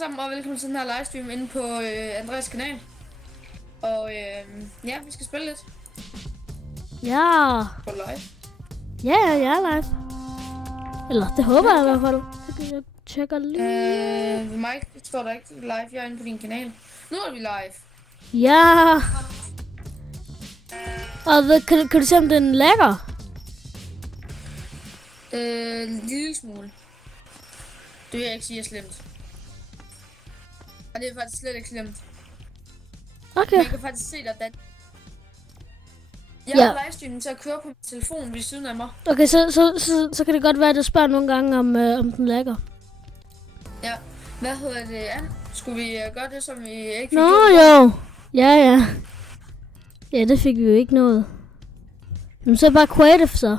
sammen, og velkommen til den her livestream inde på Andreas kanal. Og ja, vi skal spille lidt. Ja. På live. Ja, jeg er live. Eller, det håber jeg i hvert fald. Jeg tjekker lige. Mike, står der ikke live? Jeg er inde på din kanal. Nu er vi live. Ja. Og kan du se, om den lækker? En lille smule. Det vil jeg ikke sige er slemt. Og det er faktisk slet ikke slemt. Okay. Men jeg kan faktisk se dig, at jeg har livestreamen til at køre på min telefon ved siden af mig. Okay, så kan det godt være, at det spørger nogle gange, om den lækker. Ja. Hvad hedder det, Anne? Skulle vi gøre det, som vi ikke fik jo. Ja. Ja, det fik vi jo ikke noget. Men så bare creative så.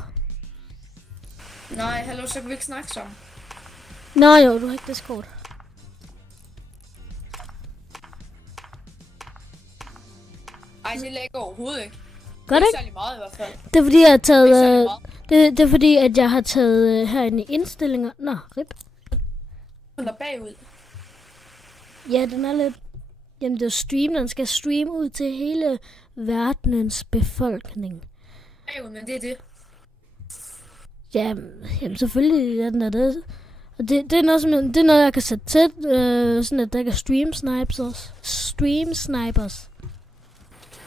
Nej, hallo, så kan vi ikke snakke sammen. Nå jo, du har ikke Discord. Ej, det lægger overhovedet ikke. Gør det ikke? Ikke Særlig meget i hvert fald. Det er fordi, jeg har taget... Det det er fordi, at jeg har taget herinde i indstillinger... Nå, rip. Den er bagud. Ja, den er lidt... Jamen, det er stream. Den skal streame ud til hele verdenens befolkning. Bagud, men det er det. Jamen selvfølgelig er den det. Og det er noget, det er noget, jeg kan sætte til, sådan at der kan stream snipers.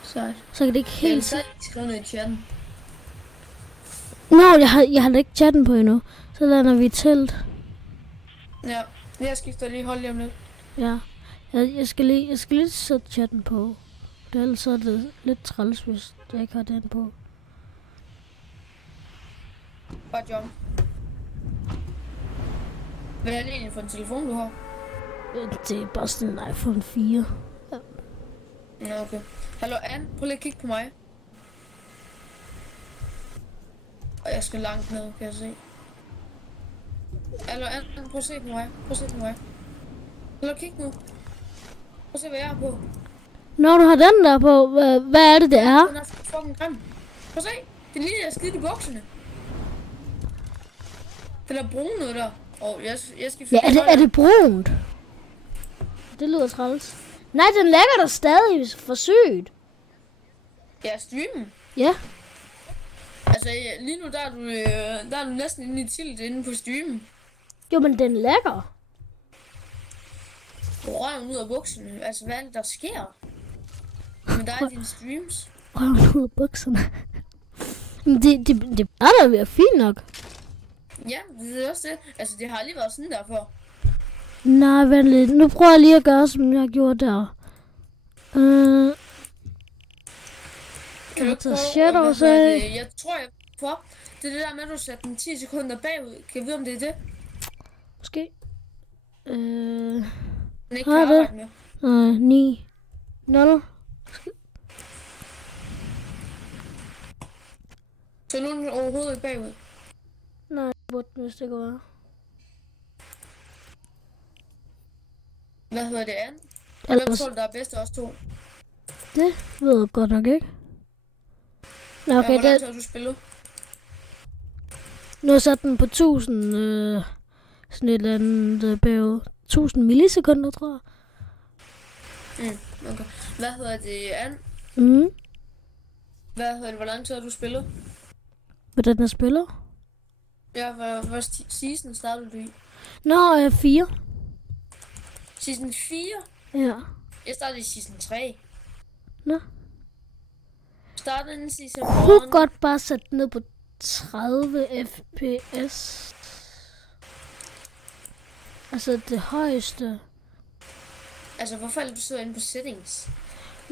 Så kan det ikke helt... Så skriv noget i chatten. Nå, jeg har da ikke chatten på endnu. Så lander vi telt. Ja, jeg skifter lige hold lige om lidt. Ja, jeg skal lige sætte chatten på. Ellers er det lidt træls, hvis jeg ikke har den på. Bare jump. Hvad er det egentlig for en telefon, du har? Det er bare sådan en iPhone 4. Ja, okay. Hallo, Anne, prøv lige at kigge på mig. Og jeg skal langt ned, kan jeg se. Hallo, Anne, prøv at se på mig. Hallo, kig nu. Prøv at se, hvad jeg har på. Når du har den der på, hvad er det, det er? Den er fucking grim. Prøv at se, det ligner, jeg er skidt i bukserne. Det der brune noget der. Jeg skal... Ja, er det brunt? Det lyder træls. Nej, den lægger der stadig for sygt. Ja, streamen. Ja. Altså, lige nu der er du næsten inde i tilt inde på streamen. Jo, men den lægger. Røven ud af bukserne. Altså, hvad er det, der sker? Men der er dine streams. Røven ud af bukserne. Det er da være fint nok. Ja, det er også det. Altså, det har aldrig været sådan der før. Nej, vent lidt. Nu prøver jeg lige at gøre, som jeg gjorde der. Kan du ikke prøve? Jeg tror, jeg for. Det er det der med, at du sætter den 10 sekunder bagud. Kan jeg vide, om det er det? Måske. Den ikke har kan arbejde med. 9. 0. Så nu er den overhovedet ikke bagud. Nej, det burde den vist ikke være. Hvad hedder det, Anne? Hvem tror du, der er bedst af os to? Det ved jeg godt nok ikke. Nå, okay, hvor lang tid har du spillet? Nu har jeg sat den på 1000, sådan et eller andet periode. 1000 millisekunder, tror jeg. Okay. Hvad hedder det, Anne? Hvad hedder det, hvor lang tid har du spillet? Hvordan jeg spiller? Ja, hvad season startede du i? Nå, 4. Season 4? Ja. Jeg startede i season 3. Nå. Startede en season 1. Jeg kunne godt bare sætte ned på 30 fps. Altså det højeste. Altså, hvorfor er det, du sidder inde på settings?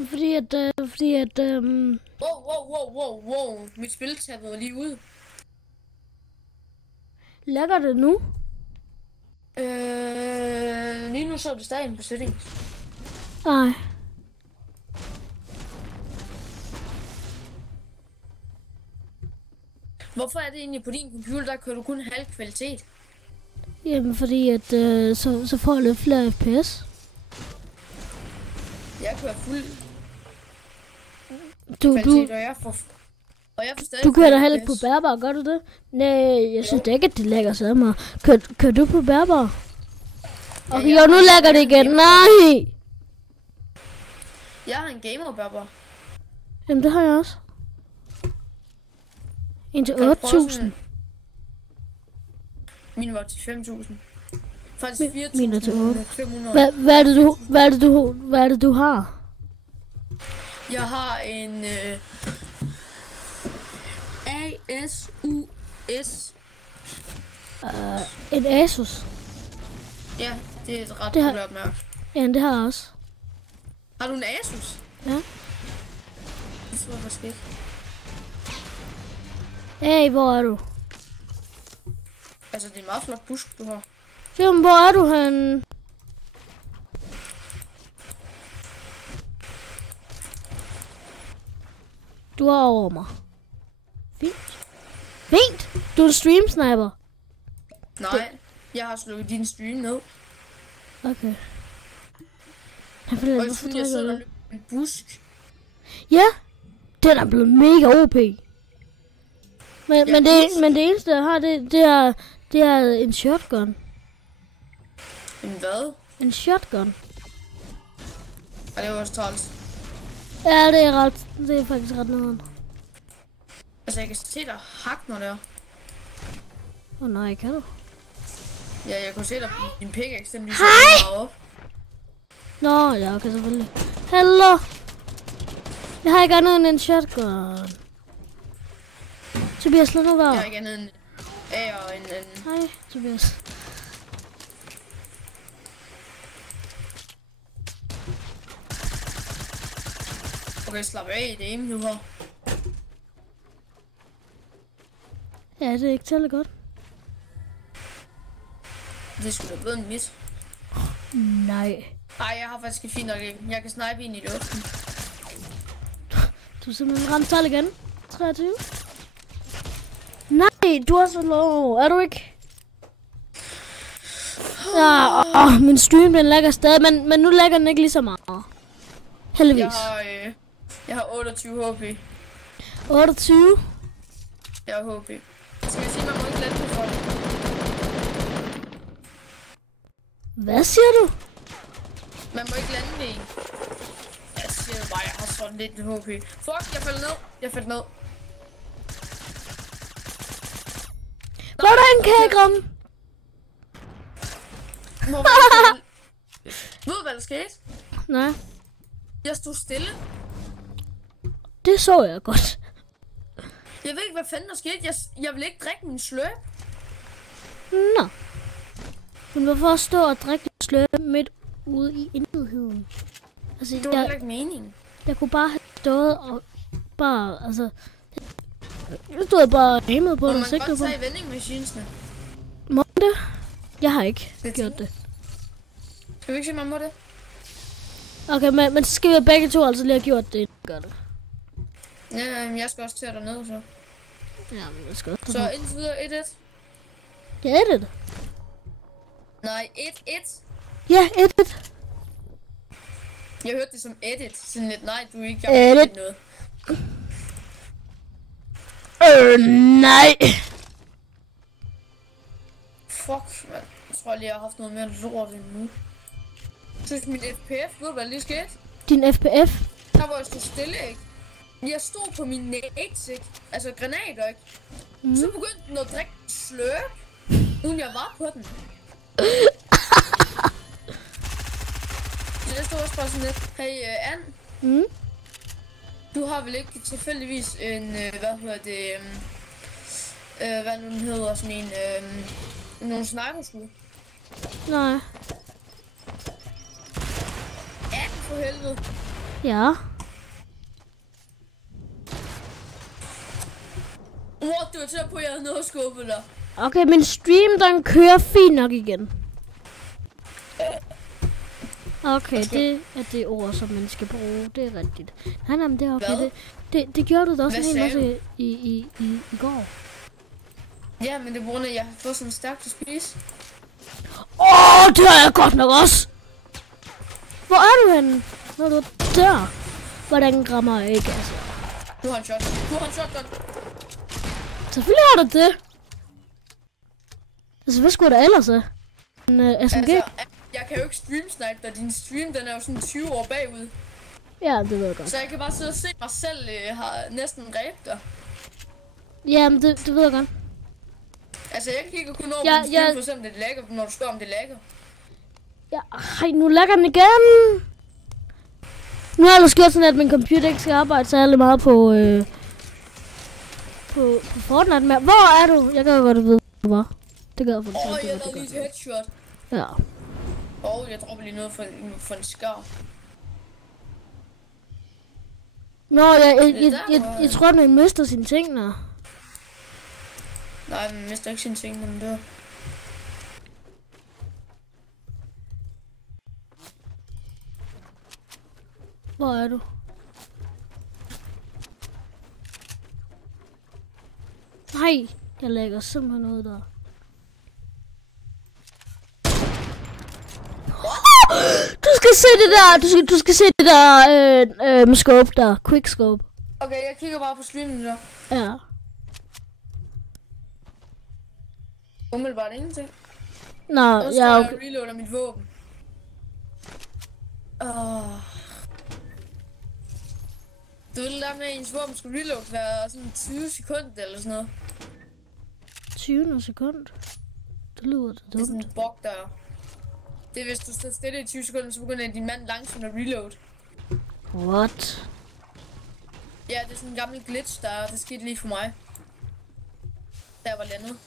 Fordi at... Wow. Mit spil tappede lige ud. Lægger det nu? Lige nu så er det stadig inde på settings. Nej. Hvorfor er det egentlig på din computer, der kører du kun halv kvalitet? Jamen fordi at så får jeg lidt flere fps. Jeg kører fuld Du kører da heller ikke på bærbar, gør du det? Nej, jeg synes ikke, at det lægger så meget. Kører du på bærbar? Okay, jo, nu lægger det igen. Nej! Jeg har en gamer-bobber. Jamen, det har jeg også. En til 8.000. Min var til 5.000. Faktisk 4.500. Min er til 8. Hvad er det, du har? Jeg har en ASUS. En Asus. Ja, det er et ret populært mærke. Ja, det har jeg også. Har du en Asus? Ja. Det tror jeg faktisk ikke. Hey, hvor er du? Altså, det er en meget flot busk, du har. Jamen, hvor er du henne? Du er over mig. Fint. Fint! Du er en stream sniper. Nej, jeg har slået din stream ned. Okay. Og jeg synes, jeg sidder og løber en busk. Ja, den er blevet mega OP. Men det eneste jeg har, det er en shotgun. En hvad? En shotgun. Og det var også træls. Ja, det er faktisk ret nederen. Altså, jeg kan se dig hakke, når det er. Nej, kan du? Ja, jeg kunne se dig på din pickaxe, den lyser meget op. Nå, ja, okay, selvfølgelig. Hallo! Jeg har ikke andet end en shotgun. Tobias, lad nu være. Jeg har ikke andet end A og en... Hej, Tobias. Okay, slap af i det aim, du har. Ja, det er ikke tællet godt. Det skulle da blevet en miss. Nej. Ej, jeg har faktisk et fint nok aim. Jeg kan snipe ind i luften. Du er simpelthen ramt tal igen. 23. Nej, du er så low. Er du ikke? Ja, min stream den lægger stadig, men nu lægger den ikke lige så meget. Heldigvis. Jeg har 28 HP. 28? Jeg har HP. Skal vi sige, man må ikke lande på folk? Hvad siger du? Man må ikke lande ved en. Jeg siger bare, jeg har sådan lidt HP. Fuck, jeg faldt ned. Hvordan kan jeg ramme? Ved du, hvad der skete? Nej. Jeg stod stille. Det så jeg godt. Jeg ved ikke, hvad fanden der skete. Jeg vil ikke drikke min sløb. Nå. Men hvorfor stå og drikke en sløb midt ude i intetheden? Altså, Det var heller ikke meningen. Jeg kunne bare have stået og bare, altså... Nu stod jeg bare aimet på Og den man sigte kan på. godt tage vendingmachinesene. Må det? Jeg har ikke gjort det. Skal vi ikke se, man må det? Okay, men så skal vi begge to altså lige have gjort det. Gør det. Ja, jeg skal også til dernede, så. Ja, men jeg skal også. Så indtil videre 1-1. Ja, 1-1. Nej, 1-1. Ja, 1-1. Jeg hørte det som edit. Sådan lidt, nej, du er ikke gjort noget. Nej. Fuck, man. Jeg tror lige, jeg har haft noget mere lort end nu. Jeg synes, min FPF, ved du, hvad der lige skete? Din FPF? Der var jeg stod stille, ikke? Jeg stod på min nades, ikke? Altså granater, ikke? Så begyndte den at drikke sløb, uden jeg var på den. Så jeg stod også bare sådan lidt, hey, Ann, du har vel ikke tilfældigvis en, hvad hedder det, hvad nu den hedder, sådan en, nogle sniperskud? Nej. Ann, for helvede. Ja. Du var tæt på, at jeg havde noget at skubbe dig. Okay, min stream, den kører fint nok igen. Okay, det er det ord, som man skal bruge. Det er rigtigt. Nej, men det er okay. Det gjorde du da også en hel masse i går. Ja, men det er grund af, at jeg har fået sådan stærkt at spise. Det har jeg godt nok også. Hvor er du henne? Når du er der. Hvordan rammer jeg ikke, altså? Du har en shotgun. Selvfølgelig har du det. Altså, hvad skulle der ellers af? En SMG? Altså, jeg kan jo ikke stream snipe dig. Din stream, den er jo sådan 20 år bagud. Ja, det ved jeg godt. Så jeg kan bare sidde og se mig selv har næsten dræbt dig. Ja, men det ved jeg godt. Altså, jeg kigger kun over på din stream, for eksempel, det lagger, når du spørger, om det lagger. Ja, hej, nu lægger den igen. Nu har jeg ellers gjort sådan, at min computer ikke skal arbejde særlig meget på Fortnite med. Hvor er du? Jeg kan godt vide, hvor du var. Det gør jeg for det. Jeg lavede lige et headshot. Ja. Jeg dropper lige noget for en skar. Nå, jeg tror, at man mister sine ting, nå. Nej, man mister ikke sine ting, når man dør. Hvor er du? Nej, jeg lægger simpelthen noget der. Du skal se det der, du skal se det der med scope der, quick scope. Okay, jeg kigger bare på streamen så. Ja. Umiddelbart ingenting. Nå, jeg reloader mit våben. Du ved der med, at ens våben skulle reload være sådan 20 sekunder eller sådan noget. 20 sekunder? Det lyder da dumt. Det er sådan en bug der. Det er hvis du står stille i 20 sekunder, så begynder din mand langsomt at reload. What? Ja, det er sådan en gammel glitch, der skete lige for mig. Der var landet.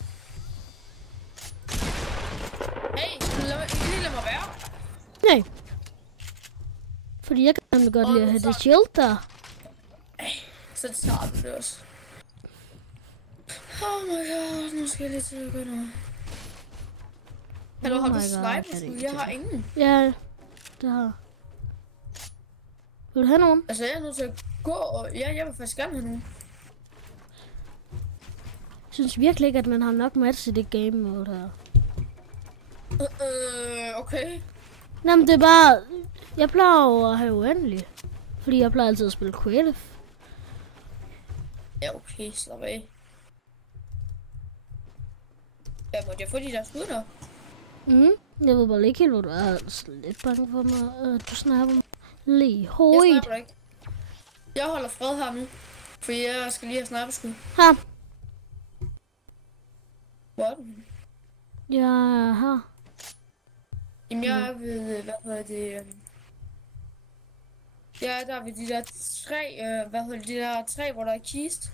Hey, lad mig være. Nej. Fordi jeg kan godt lide at have det shield der. Så tager du det også. Oh my god, nu skal jeg lige til at gøre noget. Hallo, har du sniper? Jeg har ingen. Ja, det har. Vil du have nogen? Altså, jeg er nødt til at gå, og jeg vil faktisk gerne have nogen. Jeg synes virkelig ikke, at man har nok match i det game mode her. Okay. Nej, men det er bare... Jeg plejer jo at have uendelig. Fordi jeg plejer altid at spille creative. Ja, okay, slap af. Ja, måtte jeg få de der skud der? Jeg ved bare ikke helt, hvor du er. Lidt bange for mig. Du snapper mig lige højt. Jeg snapper ikke. Jeg holder fred her nu. For jeg skal lige have snapperskud. Her. Hvor er du? Jeg er her. Jamen, jeg er ved, hvad hedder det? Jeg er der ved de der tre, hvor der er kist.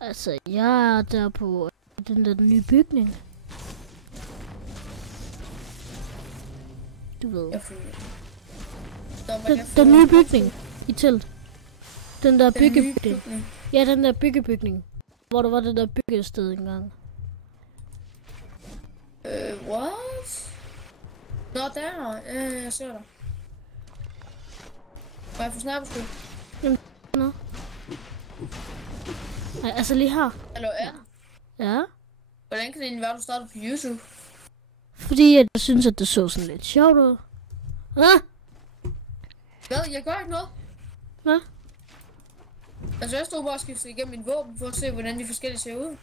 Altså, jeg er der på den der nye bygning. Du ved. Den nye bygning i telt. Den der byggebygning. Ja, den der byggebygning. Hvor der var det der byggested engang. What? Nå, der. Jeg ser dig. Må jeg få snapperskud? Nå. Nej, altså lige her. Hallo, Anne? Ja? Hvordan kan det egentlig være, du startede på YouTube? Fordi jeg synes, at det så sådan lidt sjovt ud. Ah? Hvad? Jeg gør ikke noget. Hvad? Altså, jeg stod bare og skiftede igennem min våben for at se, hvordan de forskellige ser ud.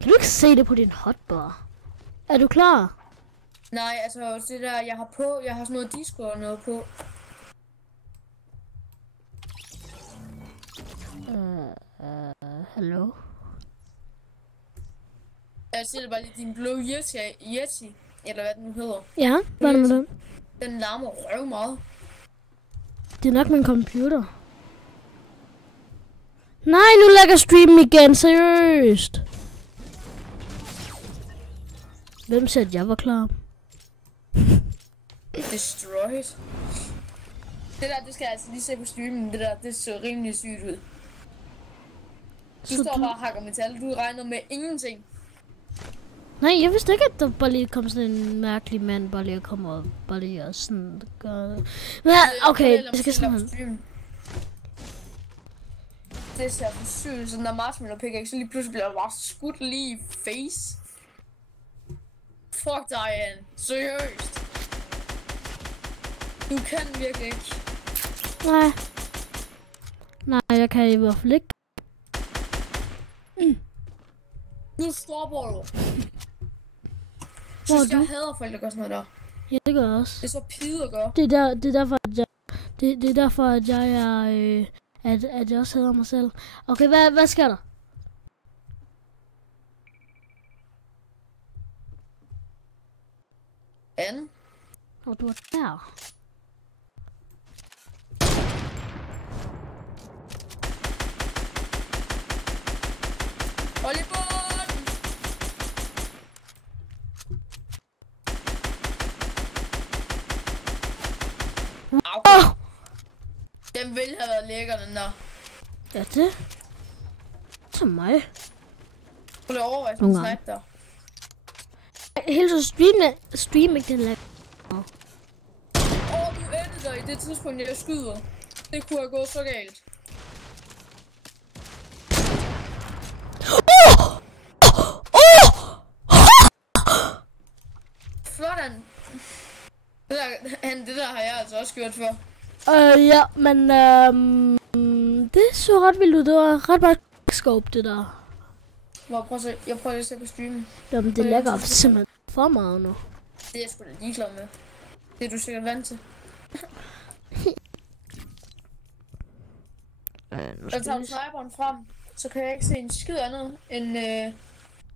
Kan du ikke se det på din hotbar? Er du klar? Nej, altså det der, jeg har på, jeg har sådan noget disco og noget på. Hallo? Jeg siger det bare lige, din blå Yeti, eller hvad den nu hedder. Ja, hvad er det med den? Den larmer røv meget. Det er nok min computer. Nej, nu lægger streamen igen, seriøst. Hvem sagde, at jeg var klar? Destroyed. Det der, det skal jeg altså lige se på streamen. Det der, det så rimelig sygt ud. Du står bare og hakker metal. Du regner med ingenting. Nej, jeg vidste ikke, at der bare lige kom sådan en mærkelig mand, bare lige at komme og bare lige og sådan gøre... Men okay, det skal sådan her. Det ser for sygt, så når marshmallow pickaxe, så lige pludselig bliver der bare skudt lige i face. Fuck dig, Anne. Seriøst. Du kan virkelig ikke. Nej. Nej, jeg kan i hvert fald ikke. Nu stopper du. Synes, jeg hader folk, der gør sådan noget der. Ja, det gør jeg også. Det er så pide at gøre. Det er derfor, at jeg... Det er derfor, at jeg er... at jeg også hader mig selv. Okay, hvad sker der? Anne? Du er der. Hold i bunden! Åh! Den ville have været lækker, den der. Ja, det. Som mig. Prøv lige at overveje sådan en snipe der. Helt så stream ikke den lækker. Du endte dig i det tidspunkt, jeg skyder. Det kunne have gået så galt. Sådan. Det der har jeg altså også gjort før. Ja, men det så ret vildt ud. Det var ret meget scope, det der. Jeg prøver lige at se på streamen. Jamen, det lægger simpelthen for meget nu. Det er jeg sgu da ligeglad med. Det er du sikkert vant til. Jeg tager sniperen frem, så kan jeg ikke se en skid andet end...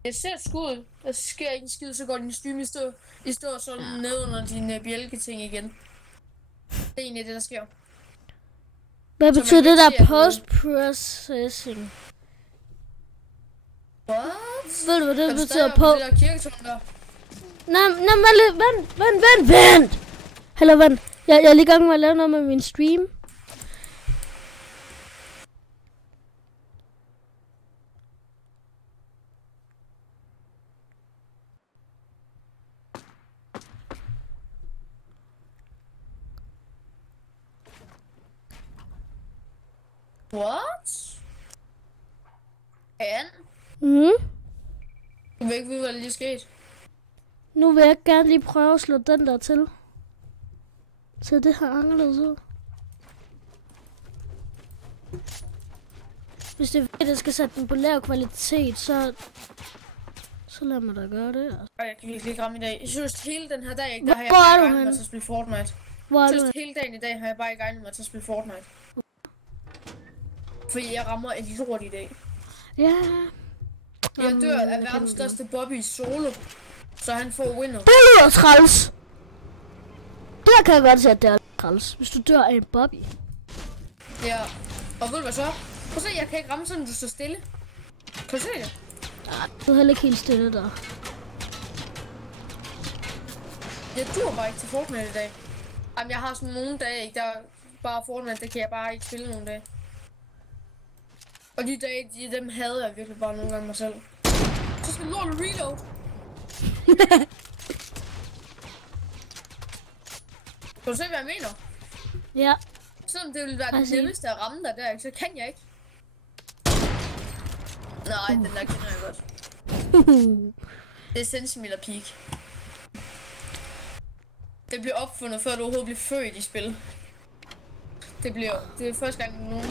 jeg ser et skud, der sker ikke en skid, så går din stream i stå sådan ned under dine bjælketing igen. Det er egentlig det, der sker. Hvad betyder det der post-processing? What? Ved du, hvad det betyder på? på? Det der kirketårn der. Nej, vent! Hallo, vent. Jeg er lige i gang med at lave noget med min stream. What? Anne? Jeg ved ikke, hvad der lige skete. Nu vil jeg gerne lige prøve at slå den der til. Så det har anderledes ud. Hvis det er fordi, jeg skal sætte den på lav kvalitet, så lad mig da gøre det. Altså. Jeg kan virkelig ikke ramme i dag. Jeg synes, hele den her dag, der har jeg Hvor er bare du i gang med henne? at spille Fortnite. Hvor er Jeg du? synes, hele dagen i dag har jeg bare i gang med at spille Fortnite. Fordi jeg rammer en lort i dag. Ja. Jeg dør af verdens største Bobby solo. Så han får winner. Det lyder træls. Det der kan jeg godt se, at det er træls. Hvis du dør af en Bobby. Ja. Og ved du hvad så? Prøv at se, jeg kan ikke ramme sådan, du står stille. Kan du se det? Nej, du er heller ikke helt stille der. Jeg dur bare ikke til Fortnite i dag. Jamen, jeg har sådan nogle dage, ikke? Der er bare Fortnite, det kan jeg bare ikke spille nogle dage. Og de dage, dem hader jeg virkelig bare nogle gange mig selv. Så skal lort reload. Kan du se, hvad jeg mener? Ja. Selvom det ville være det nemmeste at ramme dig der, ikke? Så kan jeg ikke. Nej, den der kender jeg godt. Det er centimeter peak. Det bliver opfundet, før du overhovedet bliver født i spil. Det er første gang,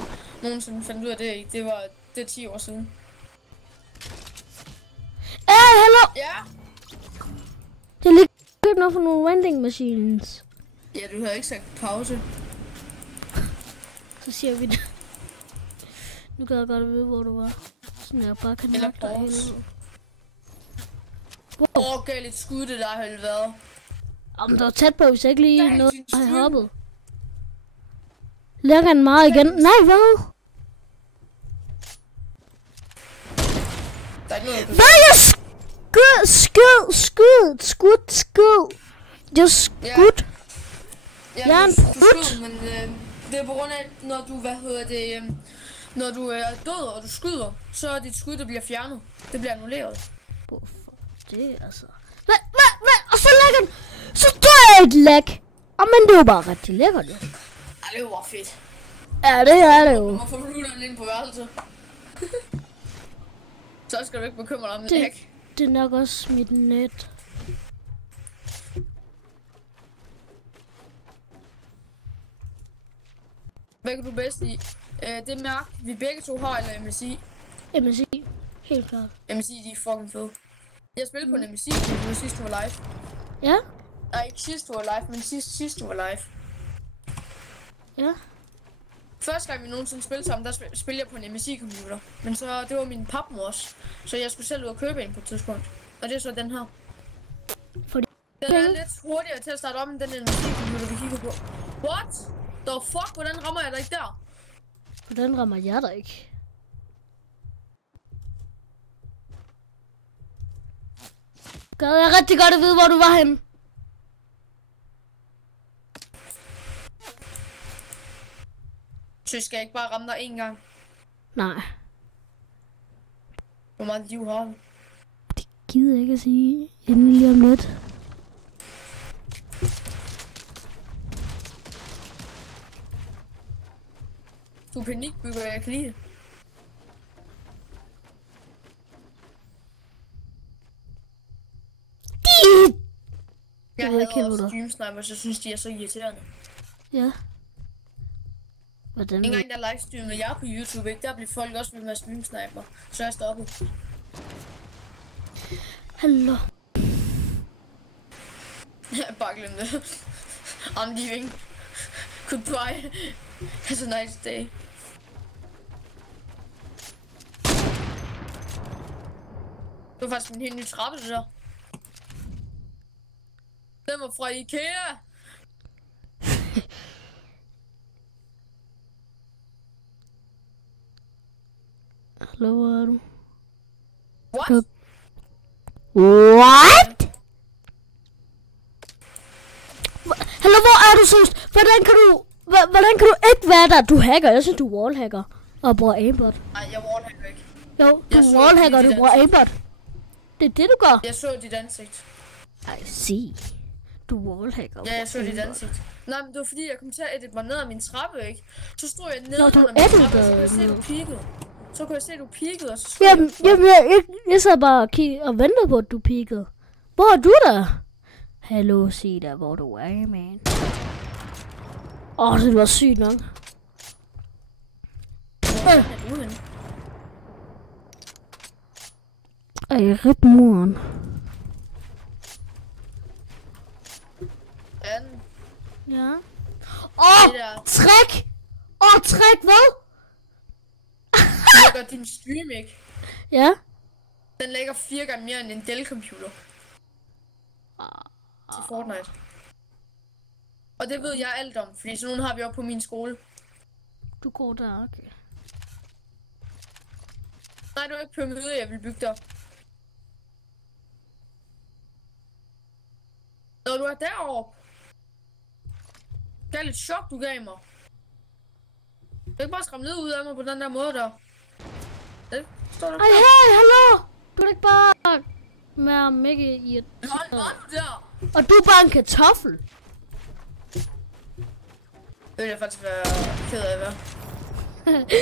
nogensinde fandt ud af det, ikke? Det er 10 år siden. Hallo! Ja! Det er lige købt noget for nogle vending machines. Ja, du havde ikke sagt pause. Så siger vi det. Nu kan jeg godt vide, hvor du var. Sådan jeg bare kan nakke dig hele. Gav lidt skud, det der har vel været. Jamen, der var tæt på, hvis jeg ikke lige noget har hoppet. Lægger han meget igen? Nej, hvad? Der er ikke noget, hvad? Jeg skud. Jeg er skudt. Ja, jeg er en prut. Men det er på grund af, når du, når du er død, og du skyder, så er dit skud, der bliver fjernet. Det bliver annulleret. Hvorfor det, altså? Hvad? Og så lægger den. Så dør jeg et lag. Men det er jo bare rigtig lækkert, jo. Ej, det er jo bare fedt. Ja, det er det jo. Du må få routeren ind på værelset. Så skal du ikke bekymre dig om det. Det er nok også mit net. Hvad kan du bedst i? Det mærke, vi begge to har, eller MSI? MSI, helt klart. MSI, de er fucking fede. Jeg spillede på Nemesis, du var sidst, du var live. Ja? Nej, ikke sidst, du var live, men sidst, du var live. Ja. Første gang vi nogensinde spillede sammen, der spillede jeg på en MSI-computer. Men så, det var min papmors. Så jeg skulle selv ud og købe en på et tidspunkt. Og det er så den her. Fordi den er lidt hurtigere til at starte op, end den MSI-computer, vi kigger på. What? The fuck? Hvordan rammer jeg dig ikke der? Hvordan rammer jeg dig ikke? Gad jeg rigtig godt at vide, hvor du var henne. Så skal jeg ikke bare ramme dig en gang? Nej. Hvor meget liv har du? Det gider jeg ikke at sige inden lige om lidt. Du er panikbygger, jeg kan lide det. Jeg hader også streamsnipers, så synes de er så irriterende. Ja. Hvordan? En gang der livestreamede jeg på YouTube, ikke? Der blev folk også ved med at streamsniper. Så jeg stoppet. Hallo. Bare glem det. I'm leaving. Goodbye. Have a nice day. Det var faktisk en helt ny trappe, det der. Den var fra IKEA. Hallo, hvor er du? What? What? Hallo, hvor er du, søst? Hvordan kan du ikke være der? Du hacker. Jeg synes, du wallhacker. Og bruger aimbot. Nej, jeg wallhacker ikke. Jo, du wallhacker, og du bruger aimbot. Det er det, du gør. Jeg så dit ansigt. I see. Du wallhacker. Ja, jeg så dit ansigt. Nej, men det var fordi, jeg kom til at edit mig ned ad min trappe, ikke? Så stod jeg nede under min trappe, og så kunne jeg se, du peakede. Så kunne jeg se, du peakede, og så skulle jeg sad bare og ventede på, at du peakede. Hvor er du der? Hallo, sig der, hvor du er, man. Det var sygt nok. Rip muren. Ja. Træk! Træk, hvad? Du lægger din stream, ikke? Ja. Den lægger 4 gange mere end en Dell-computer. Til Fortnite. Og det ved jeg alt om, fordi sådan nogle har vi også på min skole. Du går der, okay. Nej, det var ikke pyramide, jeg vil bygge der. Når du er derovre. Det er lidt chok, du gav mig. Du kan ikke bare skræmme ned ud af mig på den der måde der. Står der? Hey, hallo! Du er ikke bare med mega i et... Hold du der! Og du er bare en kartoffel. Det vil jeg faktisk være ked af, hvad?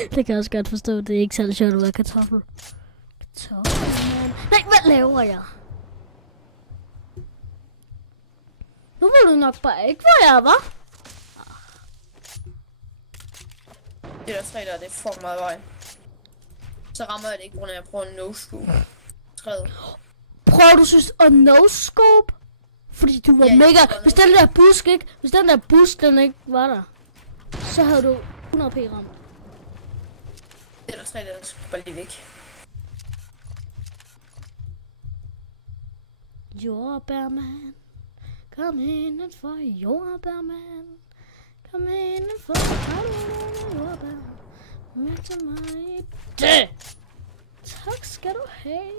Det kan jeg også godt forstå. Det er ikke særlig sjovt at være kartoffel. Kartoffel, man. Nej, hvad laver jeg? Nu ved du nok bare ikke, hvor jeg var. Det der træ der, det er for meget vej. Så rammer jeg det ikke, når jeg prøver en no-scope. Træet. Prøver du synes at no-scope? Fordi du var mega... Hvis den der busk ikke... Hvis den der busk, den ikke var der, så havde du 100 p ramt. Det der træ der, skal bare lige væk. Jordbærmand. Kom ind and for jordbærmand. Kom ind and for jordbær. Med til mig. Det! Tak skal du have.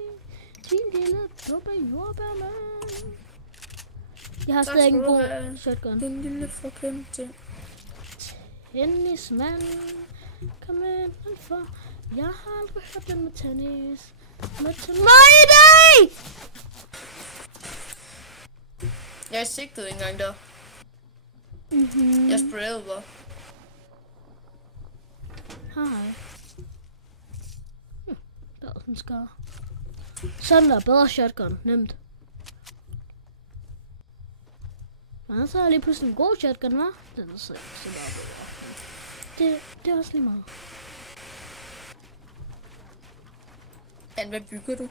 Din lille dumme jordbærmand. Jeg har stadig en god shotgun. Den lille forkæmte. Tennismand. Kom ind and for. Jeg har aldrig hørt den med tennis. Med til mig i dag! Jeg sigtede en gang der. Jeg sprayede bare. Hej. Der er sådan en skar. Sådan der, bedre shotgun, nemt. Men så er lige pludselig en god shotgun, hva'? Den er så meget bedre. Det er også lige meget. Hvad bygger du?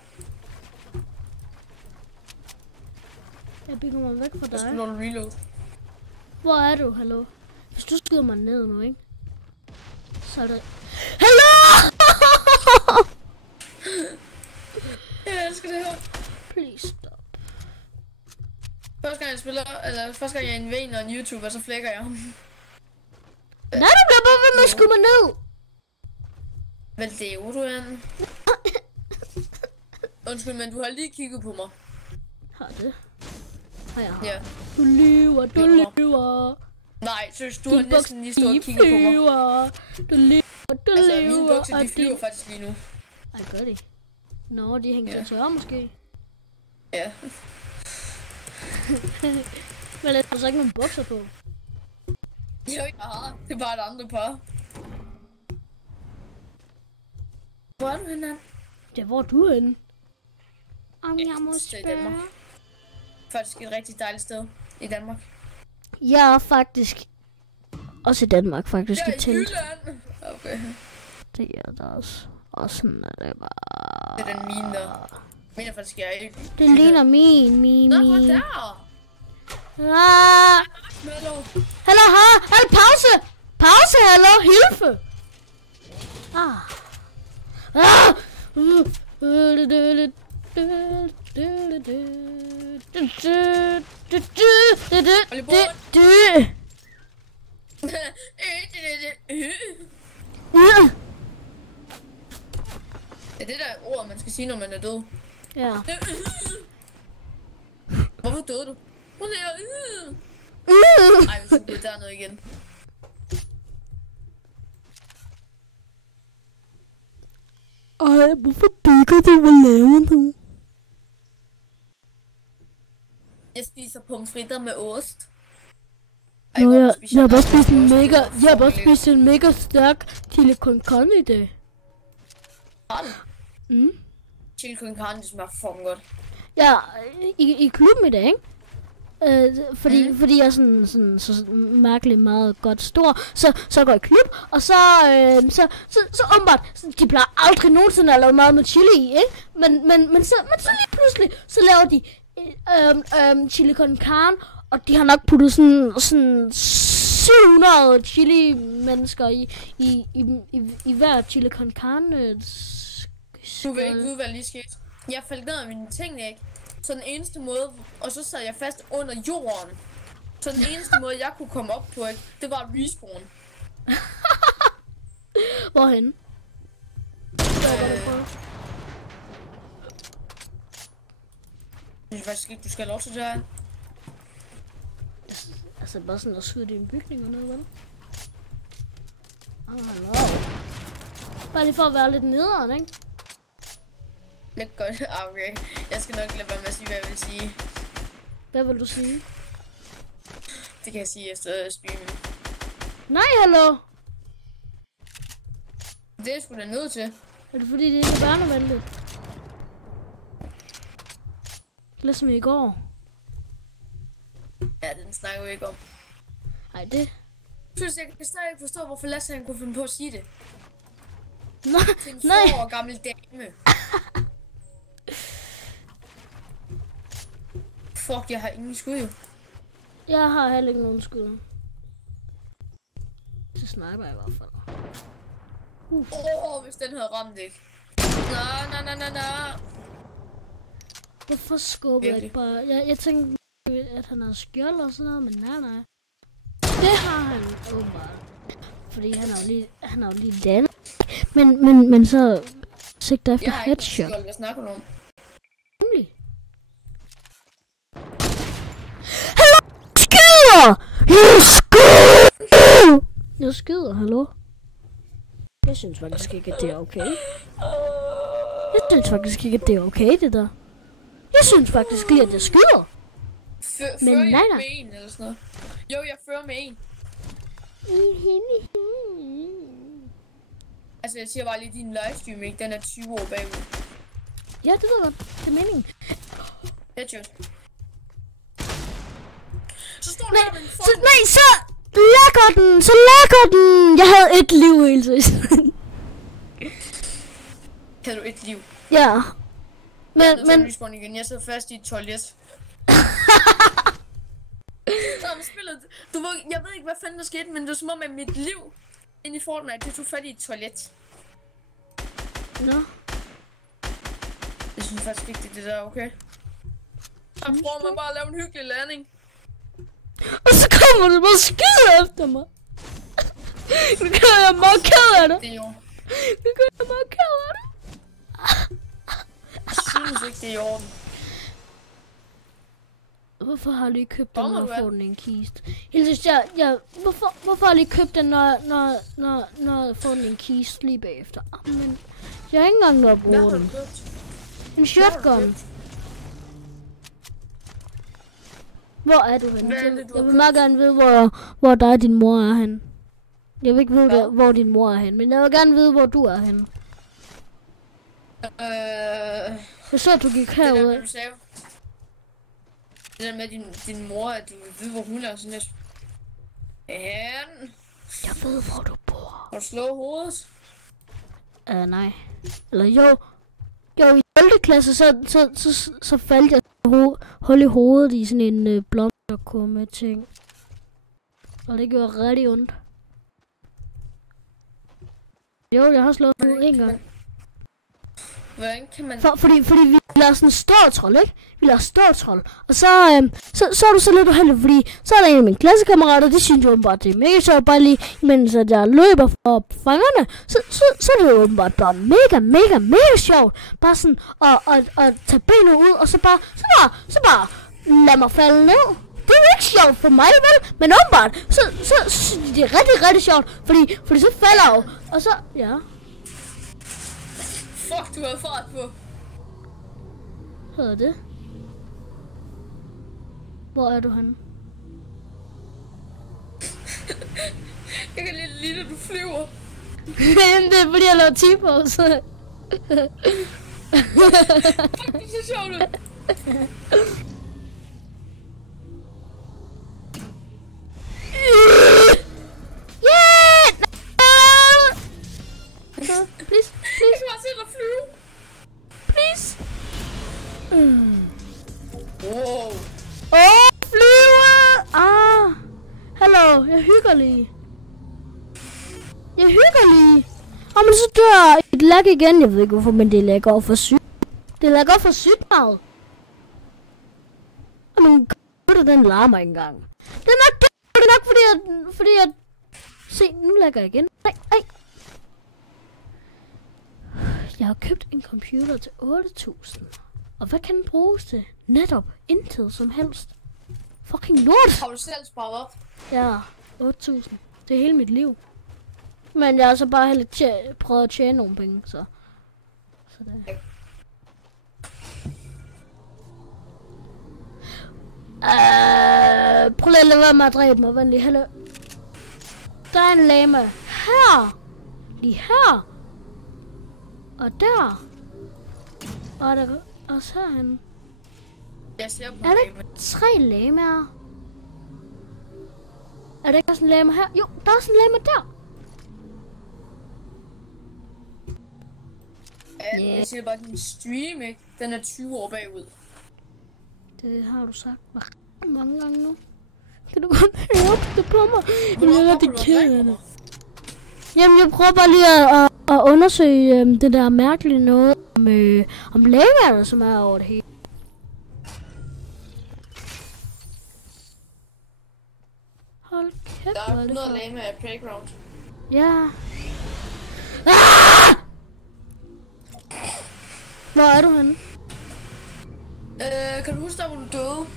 Jeg bygger mig væk fra Jeg dig. skal nå reload. Hvor er du, hallo? Hvis du skyder mig ned nu, ikke? Så er det... Hallo! Jeg elsker det her. Please stop. Første gang jeg spiller, eller første gang jeg invader en YouTuber, så flækker jeg ham. Nej, du bliver bare ved med at skyde mig ned. Hvad lever du, Anne? Undskyld, men du har lige kigget på mig. Har det? Ja. Ja. Du lyver, du lyver. Nej, synes du har næsten lige stået og kigget på mig. Du lyver, du Altså, mine lyver. bukser, de flyver faktisk lige nu. Ej, gør de? Nå, de hænger til tørre måske. Ja. Men jeg har så ikke nogen bukser på. Jo, jeg har. Det er bare et andet par. Hvor er du henne, Anne? Ja, hvor er du henne? Om Et jeg må sted i Danmark. spørge. Faktisk et rigtig dejligt sted i Danmark. Jeg er faktisk også i Danmark, faktisk Jeg i er i telt. Jylland. Okay. Det er der også. Og sådan er det bare. Det er den mine der. Jeg mener faktisk, jeg er i Det ligner min. Nå, hvor der? Ah. Hallo. Hallo, hallo, pause! Pause, hallo, hilfe! Ah. Ah. Det er det der ord, man skal sige, når man er død. Ja. Hvorfor døde du? Hun er Ej, vi skal gå dernede igen. Ej, hvorfor bygger du? Hvad laver du? Jeg spiser pomfritter med ost. Nå, hvorfor jeg spiser har bare ost? spist en Det mega, var jeg har bare fucking spist en mega stærk chili con carne i dag. lækkert. Chili con carne, det smager fucking godt. Ja, i klubben i dag, ikke? Fordi jeg er sådan så mærkeligt meget godt stor, så går jeg i klub, og så åbenbart, de plejer aldrig nogensinde at lave mad med chili i, ikke? Men så lige pludselig, så laver de chili con carne, og de har nok puttet sådan 700 chili mennesker i hver chili con carne. Du vil ikke vide, hvad der lige skete. Jeg faldt ned af mine ting, ikke? Så den eneste måde, og så sad jeg fast under jorden. Så den eneste måde, jeg kunne komme op på, ikke? Det var at respawn. Hvorhenne? Jeg synes faktisk ikke, du skal have lov til det her. Altså bare sådan at skyde i en bygning og noget, vel? Hallo. Bare lige for at være lidt nederen, ikke? Lidt godt. Okay. Jeg skal nok lade være med at sige, hvad jeg vil sige. Hvad vil du sige? Det kan jeg sige efter streamen. Nej, hallo! Det er jeg sgu da nødt til. Er det fordi, det ikke er børnevenligt? Ligesom i går. Ja, den snakker vi ikke om. Nej, det... Jeg synes, jeg kan stadig ikke forstå, hvorfor Lasse han kunne finde på at sige det. Nej, Til en nej! 4 år gammel dame. Fuck, jeg har ingen skud jo. Jeg har heller ikke nogen skud. Så sniper jeg i hvert fald. Hvis den havde ramt ikke. Nej. Hvorfor skubber jeg ikke bare? Jeg tænkte, at han har skjold og sådan noget, men nej. Det har han åbenbart. Fordi han har jo lige landet. Men så sigter efter headshot. Jeg har ikke hvad snakker du om? Nemlig. Hallo! Skyder! Jeg skyder, hallo? Jeg synes faktisk ikke, at det er okay. Jeg synes faktisk ikke, at det er okay, det der. Jeg synes faktisk lige, at jeg skyder. Men nej. Med en eller sådan noget. Jo, jeg fører med en. Altså, jeg siger bare lige, din livestream, ikke? Den er 20 år bagud. Ja, det ved jeg godt. Det er meningen. Headshot. Så står Nej, der en så lækker den! Så lækker den! Jeg havde et liv hele tiden. Havde du et liv? Ja. Men respawn igen. Jeg sidder fast i et toilet. spillet. Jeg ved ikke, hvad fanden der skete, men det var som om, at mit liv inde i Fortnite, det tog fat i et toilet. Nå. Jeg synes faktisk ikke, det der er okay. Så prøver man bare at lave en hyggelig landing. Og så kommer du bare skide efter mig. Nu kan jeg meget ked af det. Nu kan jeg meget ked af det. Jeg synes ikke, det er i orden. Hvorfor har du ikke købt den, når du får den i en kiste? Hildes, hvorfor har du ikke købt den, når jeg får den i en kiste lige bagefter? Men jeg har ikke engang noget at bruge den. En shotgun. Hvor er du henne? Jeg vil meget gerne vide, hvor dig og din mor er henne. Jeg vil ikke vide, hvor din mor er henne, men jeg vil gerne vide, hvor du er henne. Jeg så, at du gik herud. Det der med din mor, at du ved, hvor hun er sådan lidt. Jeg ved, hvor du bor. Har du slået hovedet? Nej. Eller jo, i 12. klasse, så faldt jeg hul i hovedet i sådan en blomsterkumme ting. Og det gjorde rigtig ondt. Jo, jeg har slået hovedet en gang. Hvordan kan man... Fordi vi lader sådan en ståltrold, ikke? Vi lader ståltrold. Og så er du så lidt uheldig, fordi så er der en af mine klassekammerater, de synes jo åbenbart, det er mega sjovt, bare lige, mens at jeg løber fra fangerne, så er det jo åbenbart bare mega sjovt. Bare sådan at tage benet ud, og så bare lad mig falde ned. Det er jo ikke sjovt for mig, vel? Men åbenbart, så det er rigtig sjovt, fordi så falder jeg jo, og så, ja. Fuck, du har fart på. Hvad er det? Hvor er du henne? Jeg kan lide, at du flyver. Det er fordi, jeg laver T-pose. Fuck, det er så sjovt ud. Please. Jeg kan bare se dig flyve. Please. Wow. Flyve! Hallo, jeg hygger lige. Men så dør et lag igen. Jeg ved ikke hvorfor, men det lagger op for sygt. Det lagger op for sygt meget. Men den larmer ikke engang. Det er nok fordi at... Se, nu lagger jeg igen. Nej. Jeg har købt en computer til 8.000. Og hvad kan den bruges til? Netop intet som helst. Fucking lort. Har du selv sparet op? Ja, 8.000. Det er hele mit liv. Men jeg har så bare heller prøvet at tjene nogle penge, så det. Prøv lige at lade være med at dræbe mig, venlig. Hallo. Der er en lama her. Lige her. Og der. Og der også herhen. Jeg ser på er der ikke 3 lamaer? Er der ikke også en lama her? Jo, der er også en lama der. Ja, jeg siger bare, at din stream, ikke? Den er 20 år bagud. Det har du sagt mange gange nu. Kan du godt høre det på mig? Jeg er rigtig ked af det. Jamen, jeg prøver bare lige at undersøge det der mærkelige noget om lamaerne, som er over det hele. Hold kæft, der er 100 lamaer i playground. Ja. Hvor er du henne? Kan du huske der, hvor du døde?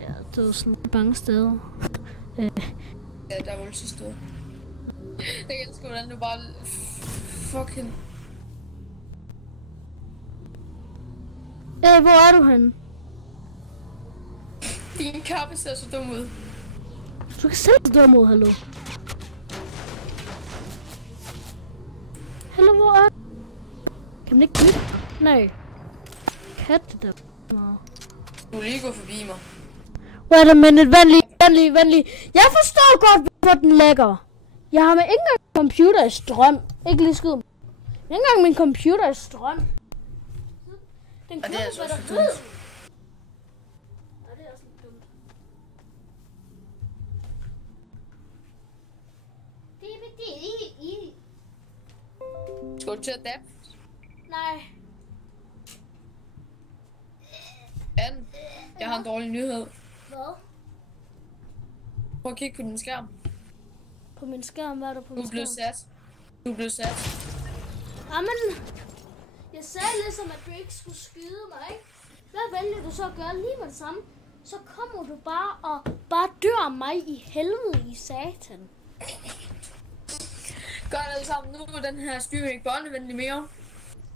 Ja, det var sådan mange steder. Ja, der var jo så stort. Jeg elsker, hvordan du bare... Fucking... Hvor er du henne? Din kappe ser så dum ud. Du kan selv se dum ud, hallo. Hallo, hvor er du? Kan man ikke kigge? Nej. Katte der. Du må lige gå forbi mig. Wait a minute, venlig. Jeg forstår godt, hvor den lægger. Jeg har med ikke engang computer i strøm. Ikke lige skid. Ikke engang min computer i strøm. Den og det er altså også for du til at dab? Nej. Anne, jeg har en dårlig nyhed. Hvad? Prøv at kigge på din skærm. På min skærm, hvad er der på Du min er skærm? blevet sat. Du er blevet sat. Jamen, jeg sagde ligesom, at du ikke skulle skyde mig, ikke? Hvad vælger du så at gøre lige med det samme? Så kommer du bare dør mig i helvede i satan. Godt alle sammen, nu er den her styre ikke børnevenlig mere.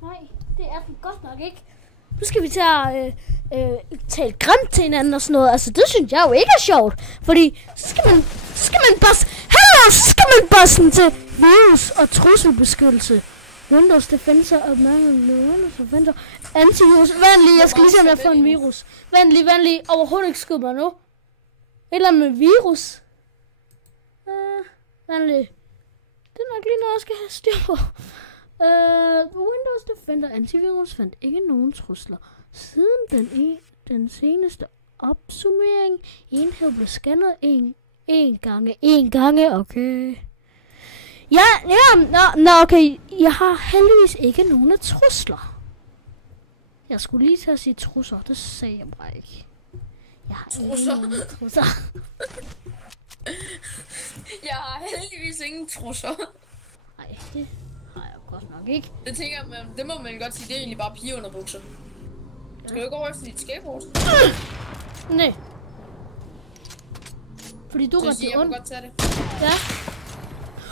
Nej, det er den godt nok ikke. Nu skal vi til at tale grimt til hinanden og sådan noget. Altså, det synes jeg jo ikke er sjovt. Fordi, så skal man bare... Så skal man bare sådan til virus og trusselbeskyttelse. Windows Defender og Windows Defender. Antivirus. Venlig, jeg skal lige se, om jeg får en virus. Venlig. Overhovedet ikke skud mig nu. Et eller andet med virus. Venlig. Det er nok lige noget, jeg skal have styr på. Windows Defender Antivirus fandt ikke nogen trusler. Siden den seneste opsummering, enhed blev scannet en gange, okay. Okay. Jeg har heldigvis ikke nogen trusler. Jeg skulle lige til at sige trusser, det sagde jeg bare ikke. Jeg har Trusser? ingen trusser. Jeg har heldigvis ingen trusser. Nej, det har jeg godt nok ikke. Det tænker jeg, det må man godt sige, det er egentlig bare pigeunderbukser. Skal du ikke over efter dit skateboard? Nej. Fordi du Så jeg ondt. må godt tage det. Ja.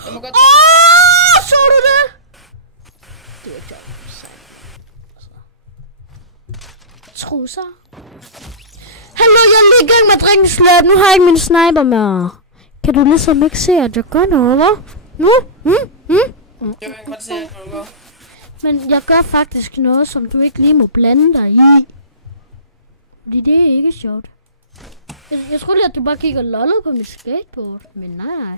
Jeg må godt tage det. Så du det? Det er ikke sjovt. Trusser. Hallo, jeg er lige i gang med at drikke en sløt. Nu har jeg ikke min sniper med. Kan du ligesom ikke se, at jeg gør noget, hva'? Nu? Jeg kan godt se, at du gør. Men jeg gør faktisk noget, som du ikke lige må blande dig i. Fordi det er ikke sjovt. Jeg troede lige, at du bare gik og lollede på mit skateboard. Men nej.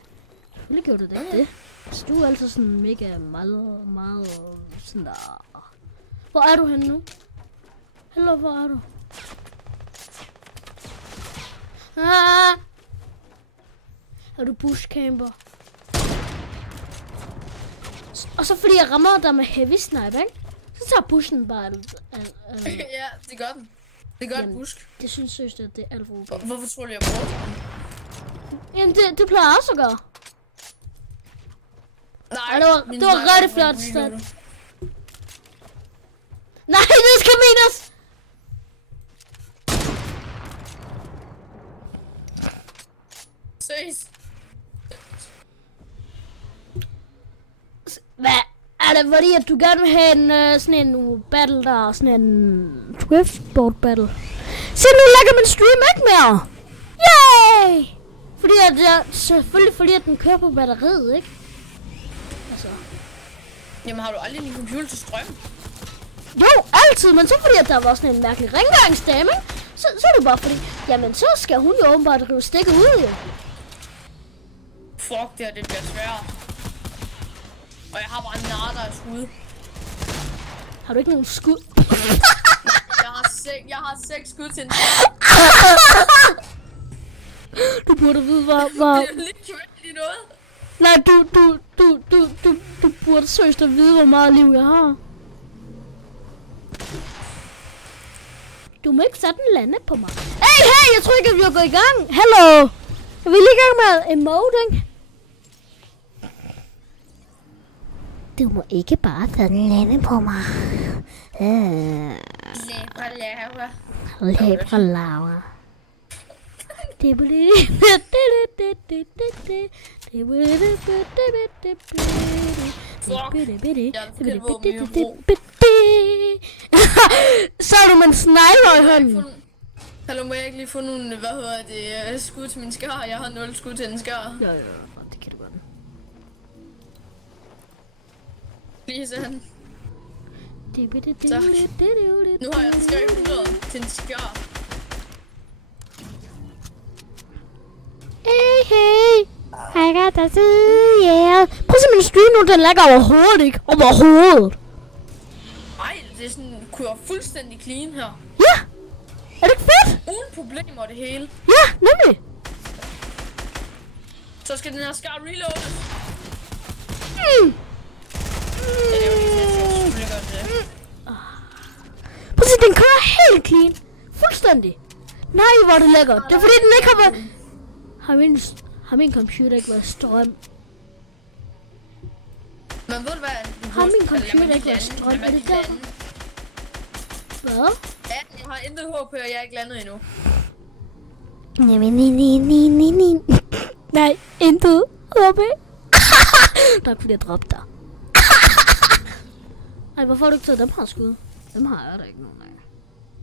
Selvfølgelig gjorde du da ikke det. Altså, du er altid sådan mega meget sådan der. Hvor er du henne nu? Hallo, hvor er du? Er du bushcamper? Og så fordi jeg rammer dig med heavy sniper, ikke? Så tager bushen bare Ja, det gør den. Det gør en busk. Det synes jeg, at det er alt for. Hvorfor tror du, jeg bruger det? Jamen, det plejer jeg også at gøre. Nej, det var rigtig flot sted. Nej, det skal minus! Seriøst? Hvad? Er det fordi, at du gerne vil have en, sådan en battle der, sådan en driftboard battle? Se, nu lægger min stream ikke mere! Yay! Fordi selvfølgelig fordi, at den kører på batteriet, ikke? Altså. Jamen, har du aldrig din computer til strøm? Jo, altid, men så fordi, at der var sådan en mærkelig rengøringsdame, ikke? Så er det bare fordi, jamen så skal hun jo åbenbart rive stikket ud, jo. Fuck, det bliver sværere. Og jeg har bare en narter af skud. Har du ikke nogen skud? Jeg har 6 skud til en Du burde vide, hvor... Det er lidt crazy noget. Nej, du burde søgt at vide, hvor meget liv jeg har. Du må ikke sætte en lande på mig. Hey, jeg tror ikke, at vi er gået i gang. Hallo. Er vi lige i gang med emoting? Du må ikke bare sætte en lande på mig. Læbre lava. Så er du med en sniper i hånden. Hallo, må jeg ikke lige få nogle, skud til min skar? Jeg har 0 skud til en skar. Ja, det kan du godt. Lige sådan. Tak. Nu har jeg 300 til en skar. Hey. I got the yeah. Prøv at se min stream nu, den lægger overhovedet ikke. Overhovedet. Ej, det er sådan, kører fuldstændig clean her. Ja. Er det ikke fedt? Uden problemer det hele. Ja, nemlig. Så skal den her skar reloades. Det er jo lige så selvfølgelig godt det. Prøv at se, den kører helt clean. Fuldstændig. Nej, hvor er det lækkert. Det er fordi, den ikke har været... Har min computer ikke været strøm? Men ved du hvad? Har min computer ikke været strøm? Er det derfor? Hvad? Ja, jeg har intet håb på, at jeg er ikke landet endnu. Nej, intet håb. Tak fordi jeg dræbte dig. Ej, hvorfor har du ikke taget dem her skud? Dem har jeg da ikke nogen af.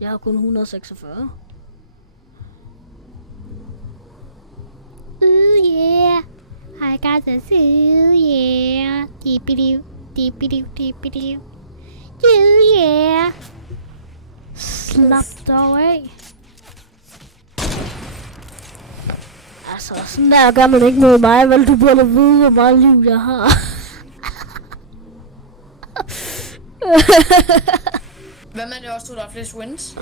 Jeg har kun 146. Yeah. I got the zoo, yeah. Deep-a-doo, deep-a-doo, deep-a-doo. Yeah. Slap dog af. Altså, sådan der gør man ikke mod mig, vel? Du burde vide, hvor meget liv jeg har. Hvad med det også, du der har flest wins?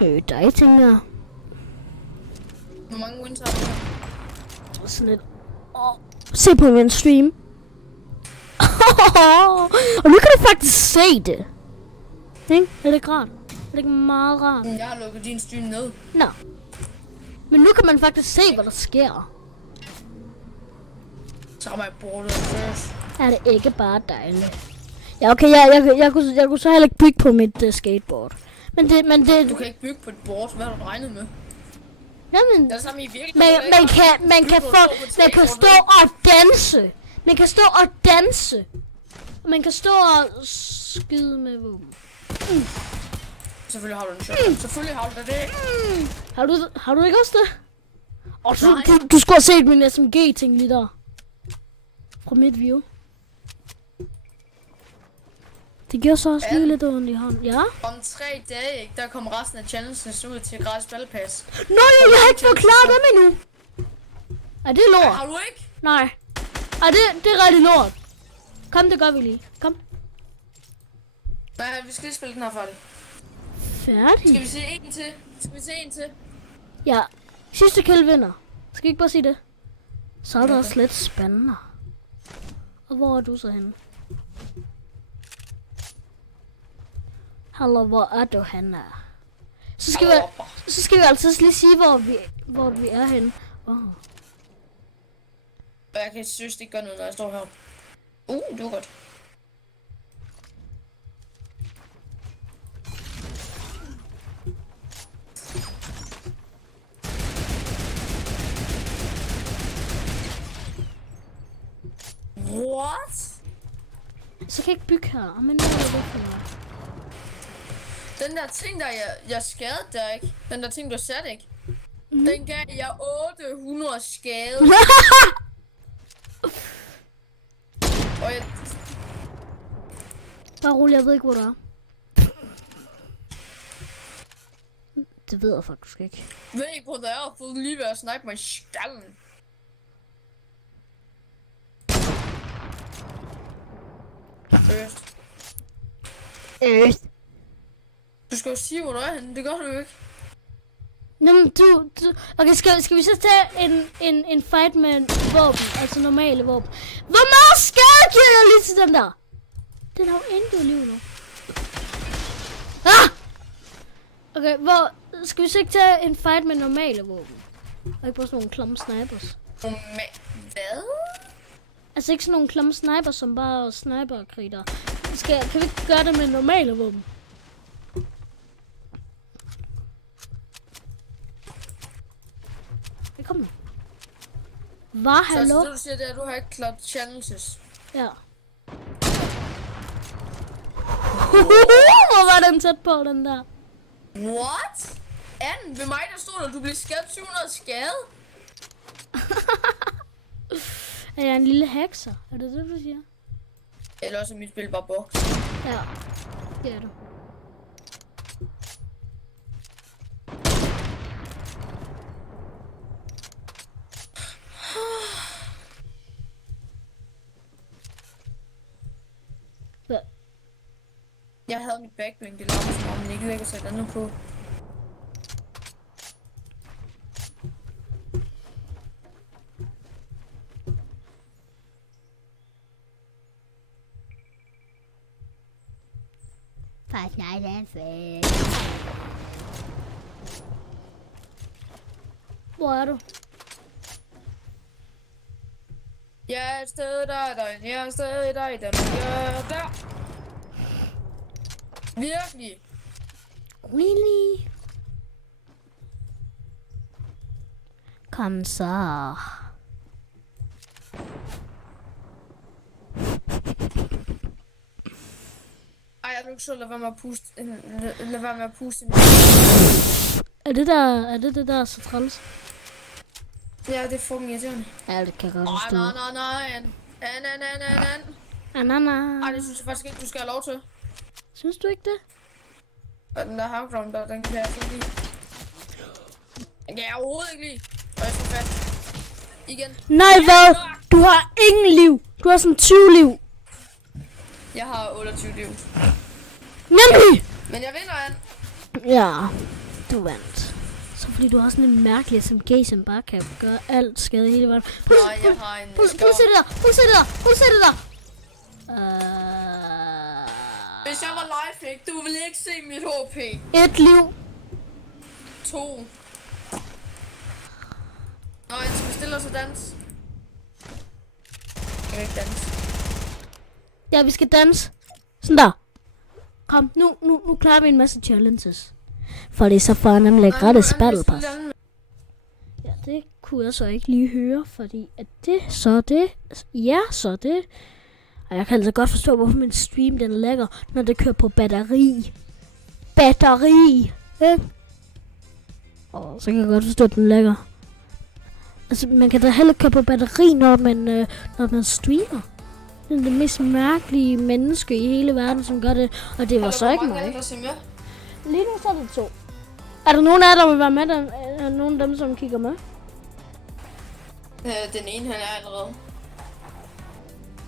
Dig, tænker jeg. Hvor mange wins har du? Sådan lidt. Se på min stream. Og nu kan du faktisk se det. Ikke? Er det ikke rart? Er det ikke meget rart? Jeg har lukket din stream ned. Nå. Men nu kan man faktisk se, hvad der sker. Så rammer jeg bordet først. Er det ikke bare dejligt? Ja, okay, jeg kunne så heller ikke bygge på mit skateboard. Men det... Du kan ikke bygge på et board. Hvad har du regnet med? Jamen... Det er samme i virkeligheden. Man kan stå og danse. Man kan stå og danse. Man kan stå og skyde med våben. Selvfølgelig har du en shotgun. Selvfølgelig har du det. Har du ikke også det? Du skulle have set min SMG-ting lige der. Fra mit view. Det gjorde så også lige lidt ondt i hånden. Ja? Om 3 dage, ikke, der kommer resten af challenges ud til gratis ballepass. Nå, jeg har ikke fået klaret dem endnu. Er det lort? Har du ikke? Nej. Det er rigtig lort. Kom, det gør vi lige. Kom. Nej, vi skal lige spille den her færdig. Færdig? Skal vi se en til? Ja. Sidste kill vinder. Skal vi ikke bare sige det? Så er det også lidt spændende. Og hvor er du så henne? Hallo, hvor er du henne? Så skal vi altså lige sige, hvor vi er henne. Jeg kan synes, det ikke gør noget, når jeg står her. Det var godt. What? Så kan jeg ikke bygge her. Men hvad er det for noget? Den der ting, der jeg skadede der, ikke? Den der ting, du satte, ikke? Den gav jeg 800 skade. Og jeg... Bare rolig, jeg ved ikke, hvor du er. Det ved jeg faktisk ikke. Jeg ved ikke, hvor der er, og fået lige ved at snipe mig i skallen. Du skal jo sige, hvor du er henne. Det gør du ikke. Nå, men du... Okay, skal vi så tage en fight med våben? Altså normale våben. Hvor meget skade giver jeg lige til den der? Den har jo intet liv nu. Ah! Okay, skal vi så ikke tage en fight med normale våben? Og ikke bare sådan nogle klamme snipers. Hvad? Altså ikke sådan nogle klamme snipers, som bare sniper-kriger. Kan vi ikke gøre det med normale våben? Kom nu. Hvad, hallo? Så du siger, det er, at du har ikke klaret challenges. Ja. Hvor var den tæt på, den der? What? Anden, ved mig der stod der, du blev skadet 700 skade. Er jeg en lille hekser? Er det det, du siger? Eller også er mit spil bare boks. Ja, det er du. Hvad? Jeg havde mit backbling, det lavede som om, men jeg gider ikke at sætte andet på. Hvor er du? Jeg er et sted, jeg er et sted, der. Virkelig. Really? Kom så. Ej, jeg vil ikke så lade være med at puste. Lad være med at puste. Er det der så træls? Ja, det er fucking irriterende. Ja, det kan jeg godt forstå. Nej. Ej, det synes jeg faktisk ikke, du skal have lov til. Synes du ikke det? Og den der havgrom der, den kan jeg ikke lide. Den kan jeg overhovedet ikke lide. Og jeg skal fat. Igen. Nej, hvad? Du har ingen liv. Du har sådan 20 liv. Jeg har 28 liv. Nemlig! Men jeg vinder, Ann. Ja, du vandt. Så fordi du har sådan en mærkelig SMG, som bare kan gøre alt skade i hele verden. Nej, jeg har en skov. Prøv at se det der. Hvis jeg var live, ikke? Du ville ikke se mit HP. 1 liv. 2. Nå, jeg skal stille os og dans. Kan vi ikke danse? Ja, vi skal danse. Sådan der. Kom, nu klarer vi en masse challenges. Fordi så får jeg nemlig gratis battle pass. Ja, det kunne jeg så ikke lige høre, fordi at det, så det, ja, så det. Og jeg kan altså godt forstå, hvorfor min stream den lægger, når det kører på batteri. Ikke? Og så kan jeg godt forstå, at den lægger. Altså, man kan da heller køre på batteri, når man streamer. Det er det mest mærkelige menneske i hele verden, som gør det. Og det var så ikke mig. Lige nu så er det 2. Er der nogen af jer, der vil være med? Er der nogen af dem, som kigger med? Den ene, han er allerede.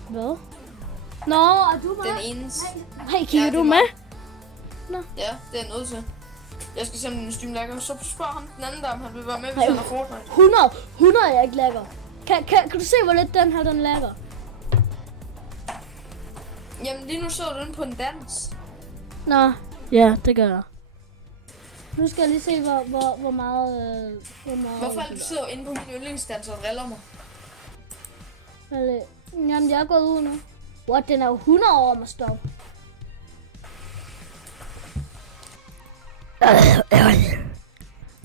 Hvad? Nå, er du med? Den ene. Hey, kigger du med? Nå. Ja, det er jeg nødt til. Jeg skal se, om den stream lagger. Så spørg ham den anden der, om han vil være med, hvis han har Fortnite. 100 er jeg ikke lagger. Kan du se, hvor lidt den her, den lagger? Jamen, lige nu sidder du inde på en dans. Nå, ja, det gør jeg. Nu skal jeg lige se, hvor meget... Hvorfor er det, du sidder inde på min yndlingsdans og driller mig? Jamen, jeg er gået ud nu. What, den er jo 100 år om at stoppe.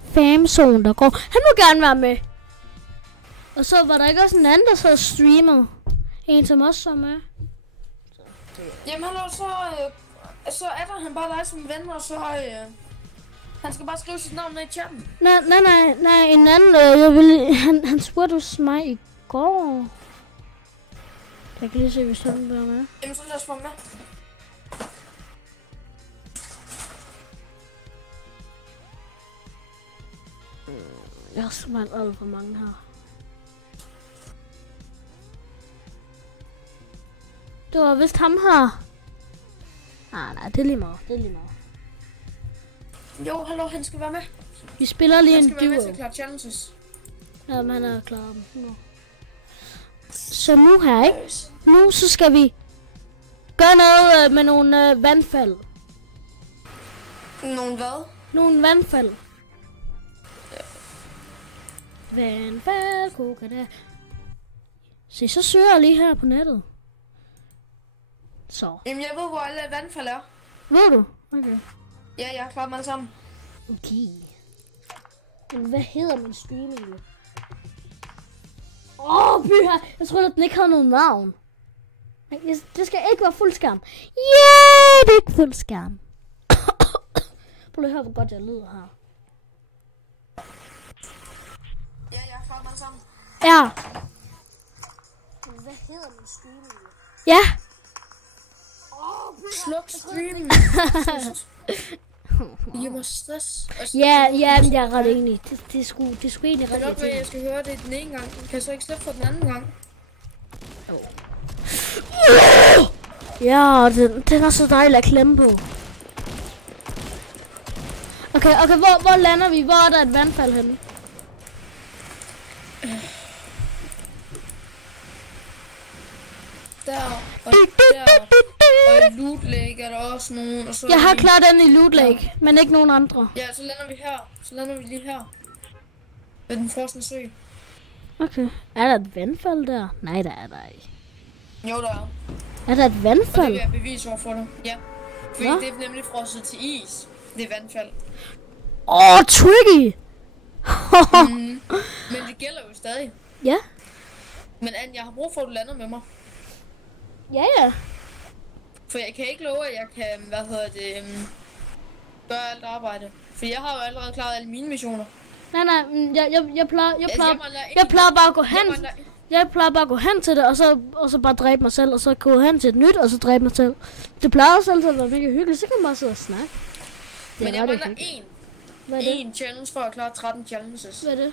Famezone, der går. Han må gerne være med. Og så var der ikke også en anden, der så streamer. En som også så med. Jamen, så er der han bare dig som ven, og så... han skal bare skrive sit navn ned i chatten. Nej, en anden, han spurgte hos mig i går. Jeg kan lige se, hvis han vil være med. Jamen, så lad os få med. Jeg har simpelthen alt for mange her. Det var vist ham her. Nej, det er lige meget. Jo, hallo, han skal være med. Vi spiller lige en duo. Han skal være med til at klare challenges. Jamen, han er klar nu. Så nu her, ikke? Nu så skal vi gøre noget med nogle vandfald. Nogle hvad? Nogle vandfald. Vandfald, kokada. Se, så søger jeg lige her på nettet. Så. Jamen, jeg ved, hvor alle vandfald er. Ved du? Okay. Ja, jeg har klaret mig alle sammen. Okay. Men hvad hedder min stream egentlig? Byha! Jeg tror, at den ikke har noget navn. Det skal ikke være fuld skærm. Yeah, det er ikke fuld skærm. Prøv at høre, hvor godt jeg lyder her. Ja, jeg har klaret mig alle sammen. Ja. Men hvad hedder min stream egentlig? Ja. Sluk streamen. Jeg må stress. Ja, jeg er ret enig. Det er sgu egentlig ret enig. Jeg skal høre det den ene gang. Kan jeg så ikke slippe for den anden gang? Ja, den er så dejlig at klemme på. Okay, hvor lander vi? Hvor er der et vandfald henne? Der og der. Og Loot Lake er der også nogen. Og så Jeg har klaret den i Loot Lake, men ikke nogen andre. Ja, så lander vi her. Så lander vi lige her. Ved den frosne sø. Okay. Er der et vandfald der? Nej, der er der ikke. Jo, der er. Er der et Og det vandfald? vil jeg bevise overfor dig. Ja. Fordi Hva? det er nemlig frosset til is. Det er vandfald. Tricky! Men det gælder jo stadig. Ja. Men Anne, jeg har brug for, at du lander med mig. Ja. For jeg kan ikke love, at jeg kan, gøre alt arbejde. For jeg har jo allerede klaret alle mine missioner. Nej, jeg plejer bare at gå hen. Jeg plejer bare at gå hen til det, og så bare dræbe mig selv, og så gå hen til et nyt, og så dræbe mig selv. Det plejer også altid at være mega hyggeligt, så kan man bare sidde og snakke. Men jeg mangler en challenge for at klare 13 challenges. Hvad er det?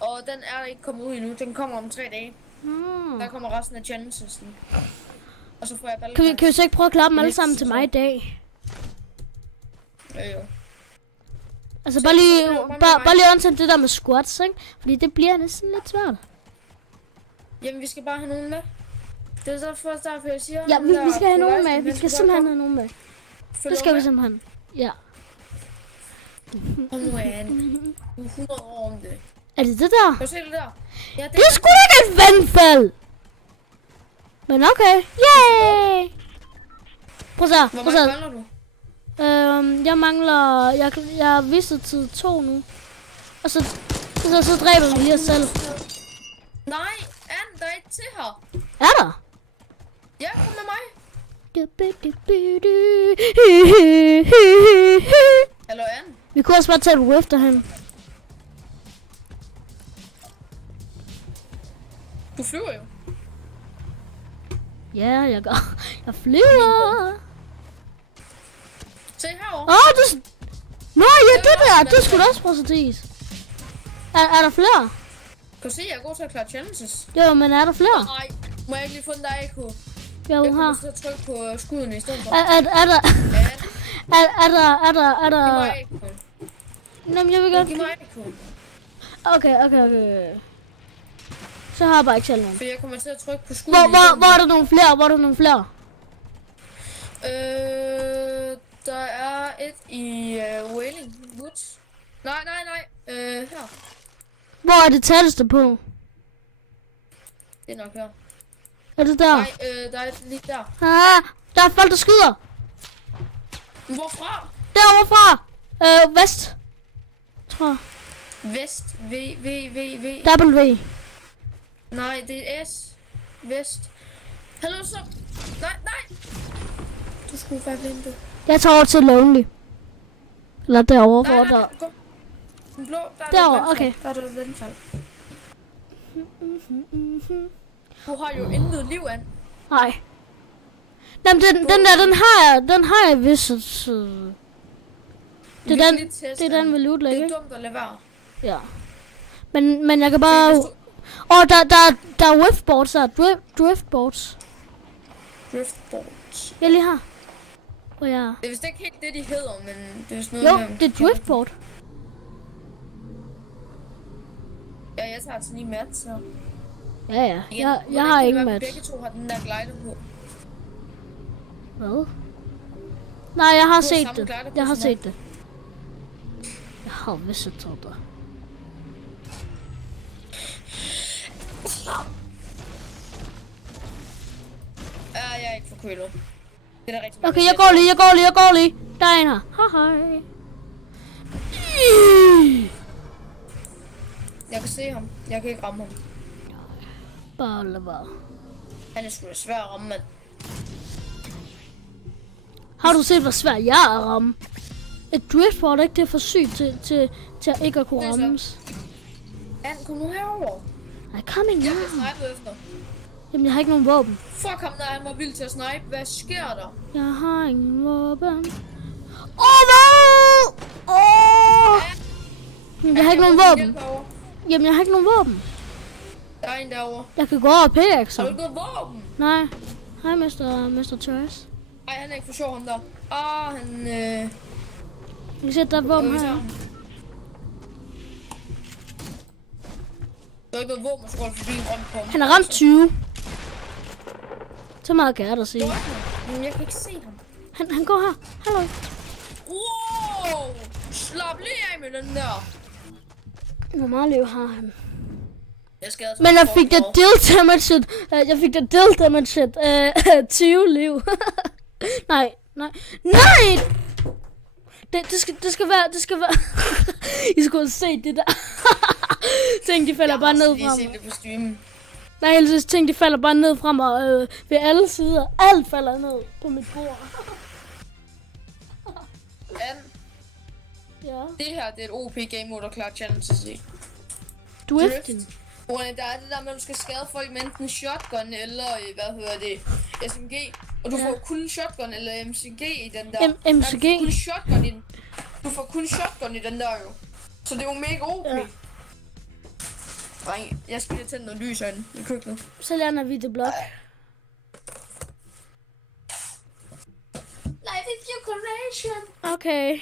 Og den er ikke kommet ud endnu. Den kommer om 3 dage. Der kommer resten af challenges. Og så får jeg balle. Kan vi så ikke prøve at klare dem alle sammen til mig i dag? Jo. Altså bare lige undtage det der med squats, ikke? Fordi det bliver næsten lidt svært. Jamen vi skal bare have nogen med. Det er så først derfor jeg siger. Ja, vi skal have nogen med. Vi skal simpelthen have nogen med. Det skal vi simpelthen. Ja. Kom nu Anne. Du er 100 år om det. Er det det der? Kan du se det der? Ja, det er sgu da ikke et vandfald! Men okay. Yay! Prøv at se. Hvor mange mangler du? Jeg mangler... Jeg vidste til 2 nu. Og så dræber vi lige os selv. Nej, Anne, der er ikke til her. Er der? Ja, kom med mig. Hallo Anne. Vi kunne også bare tage et whiff derhen. Du flyver jo. Ja, jeg gør. Jeg flyver. Se herovre. Nå, ja, det der. Det skulle du også prøve at tage is. Er der flere? Kan du se, jeg er god til at klare challenges? Jo, men er der flere? Nej, må jeg ikke lige få den der Eko? Jo, jeg her. kommer til at trykke på skuddene i stedet for. Er der... Er der... Giv mig Eko. Jamen, jeg vil godt... Giv mig Eko. Okay. Så har jeg bare ikke selv nogen. For jeg kommer til at trykke på skuddene. Hvor er der nogle flere? Der er et i Wailing Woods. Nej. Her. Hvor er det tætteste på? Det er nok her. Er det der? Nej, der er et lige der. Der er folk, der skyder. Hvorfra? Derovre fra. Vest. Tror jeg. Vest. V. W. Nej, det er S. Vest. Hallo så. Nej. Du skulle være ventet. Jeg tager over til Lonely. Eller derovre, hvor der... Den blå, derovre, okay. Der er der vandfald. Du har jo intet liv, Anne. Nej. Jamen, den har jeg vist. Det er den ved Loot Lake, ikke? Det er dumt at lade være. Ja. Men jeg kan bare... Der er whiffboards der. Driftboards. Driftboards. Jeg lige har. Ja. Det er vist ikke helt det, de hedder, men det er sådan noget... Jo, det er driftboard. Ja, jeg tager altså lige mat, så... Ja. Jeg har ikke mat. Begge to har den der glider på. Hvad? Nej, jeg har set det. Jeg har vist set det. Jeg er ikke for kølet. Det er rigtig. Okay, jeg går lige. Der er en her. Hej. Jeg kan se ham. Jeg kan ikke ramme ham. Bare lad være. Han er sgu da svær at ramme, mand. Har du set, hvor svært jeg er at ramme? Et driftboard, ikke? Det er for sygt til at ikke at kunne rammes. Anne, kom nu herover. I'm coming now. Jeg kan snipe efter. Jamen, jeg har ikke nogen våben. Fuck ham, der han var vild til at snipe. Hvad sker der? Jeg har ingen våben. Jeg har ikke nogen våben. Jamen, jeg har ikke nogen våben. Der er en derovre. Jeg kan gå over og pickaxe. Har du ikke noget våben? Nej. Hej, Mr. Trash. Ej, han er ikke for sjov, ham der. Han... Jeg kan se, der er våben her. Du har ikke noget våben, og så går du forbi en grøn pump. Han har ramt 20. Så meget kan jeg da sige. Men jeg kan ikke se ham. Han går her. Hallo. Wow! Slap lige af med den der. Hvor meget liv har han? Jeg skal altså Men jeg fik da deal damage 20 liv. Nej. Det skal være. I skulle have set det der. Tænk, de falder bare ned fra mig. Det på streamen. Nej, jeg tænk, de falder bare ned fra mig ved alle sider. Alt falder ned på mit bord. Ja. Det her, det er et OP Game Mode Cloud Challenge til sig. Drifting. Der er det der med, at du skal skade folk med enten shotgun eller, SMG. Og du får kun shotgun eller MCG i den der. MCG? Du får kun shotgun i den der jo. Så det er jo mega OP. Ja. Dreng, jeg skal lige tænde noget lys herinde i køkkenet. Så lander vi det blot. Nej, det er decoration. Okay.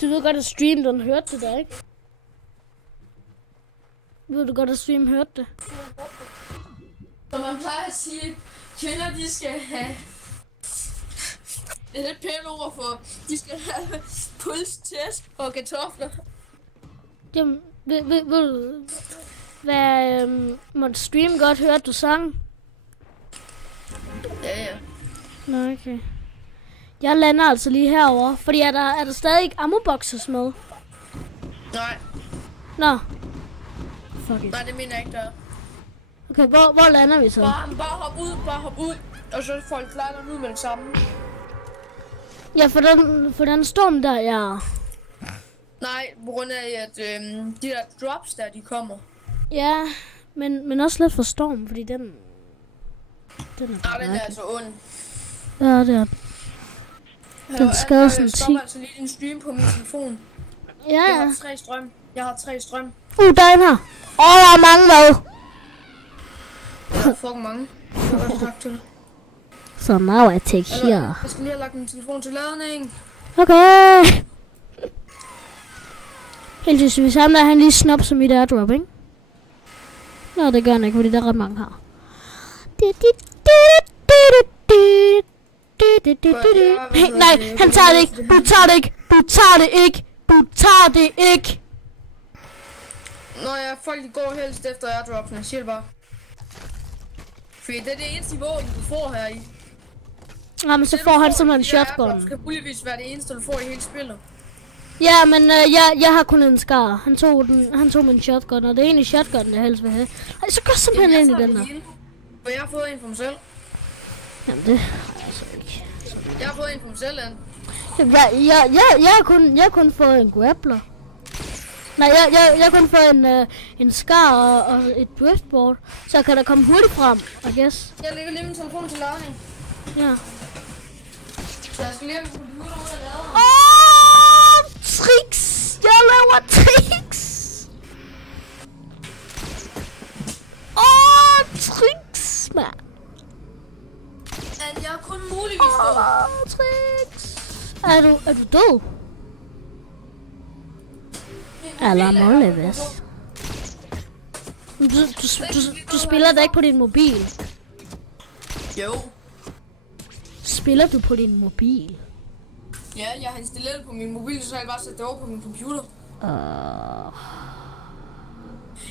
Du ved godt, at stream, den hørte det der, ikke? Ved du godt, at stream hørte det? Som man plejer at sige, kvinder, de skal have... Det er lidt pænt ord for, de skal have puls, tæsk og kartofler. Jamen, ved du, hvad måtte stream godt høre, du sang? Ja. Nå, okay. Jeg lander altså lige herover, fordi er der stadig ikke ammo-boxes med? Nej. Nå. Fuck it. Nej, det mener jeg ikke, der er. Okay, hvor lander vi så? Bare hop ud, og så får folk klar ud med det samme. Ja, for den storm der, ja. Nej, på grund af, at de der drops der, de kommer. Ja, men også lidt for storm, fordi den er den er altså ond. Ja, det er den skader sådan 10. Jeg stopper altså lige din stream på min telefon. Ja. Jeg har 3 strøm. Der er en her. Der er mange med. Der er fucking mange. So now I take here. Jeg skal lige have lagt min telefon til ladning. Okay. Heldigvis samler han lige snop som mit airdrop, ikke? Nå, det gør han ikke, fordi der er ret mange her. Hey, nej, han tager det ikke. Du tager det ikke. Nå ja, folk de går helst efter airdropene, siger det bare. Fordi det er det eneste våben, du får her i. Ja, men så får han simpelthen shotgun. Det kan muligvis være det eneste, du får i hele spillet. Ja, men jeg har kun en skar. Han tog min shotgun, og det er egentlig shotgun, jeg helst vil have. Ej, så går simpelthen ind i den her. For jeg har fået en for mig selv. Jamen det har jeg altså ikke. Jeg har fået en for mig selv, Jeg har kun fået en grappler. Nej, jeg har kun fået en skar og et driftboard, så kan der komme hurtigt frem, I guess. Jeg lægger lige min telefon til ladning. Ja. Så jeg skal lige have min computer ud af ladning. Tricks! Jeg laver tricks! Tricks, mand! Jeg er kun muligvis død. Tricks! Er du død? Eller målevis. Du spiller da ikke på din mobil. Jo. Spiller du på din mobil? Ja, jeg har installeret på min mobil, så jeg bare sætte det over på min computer.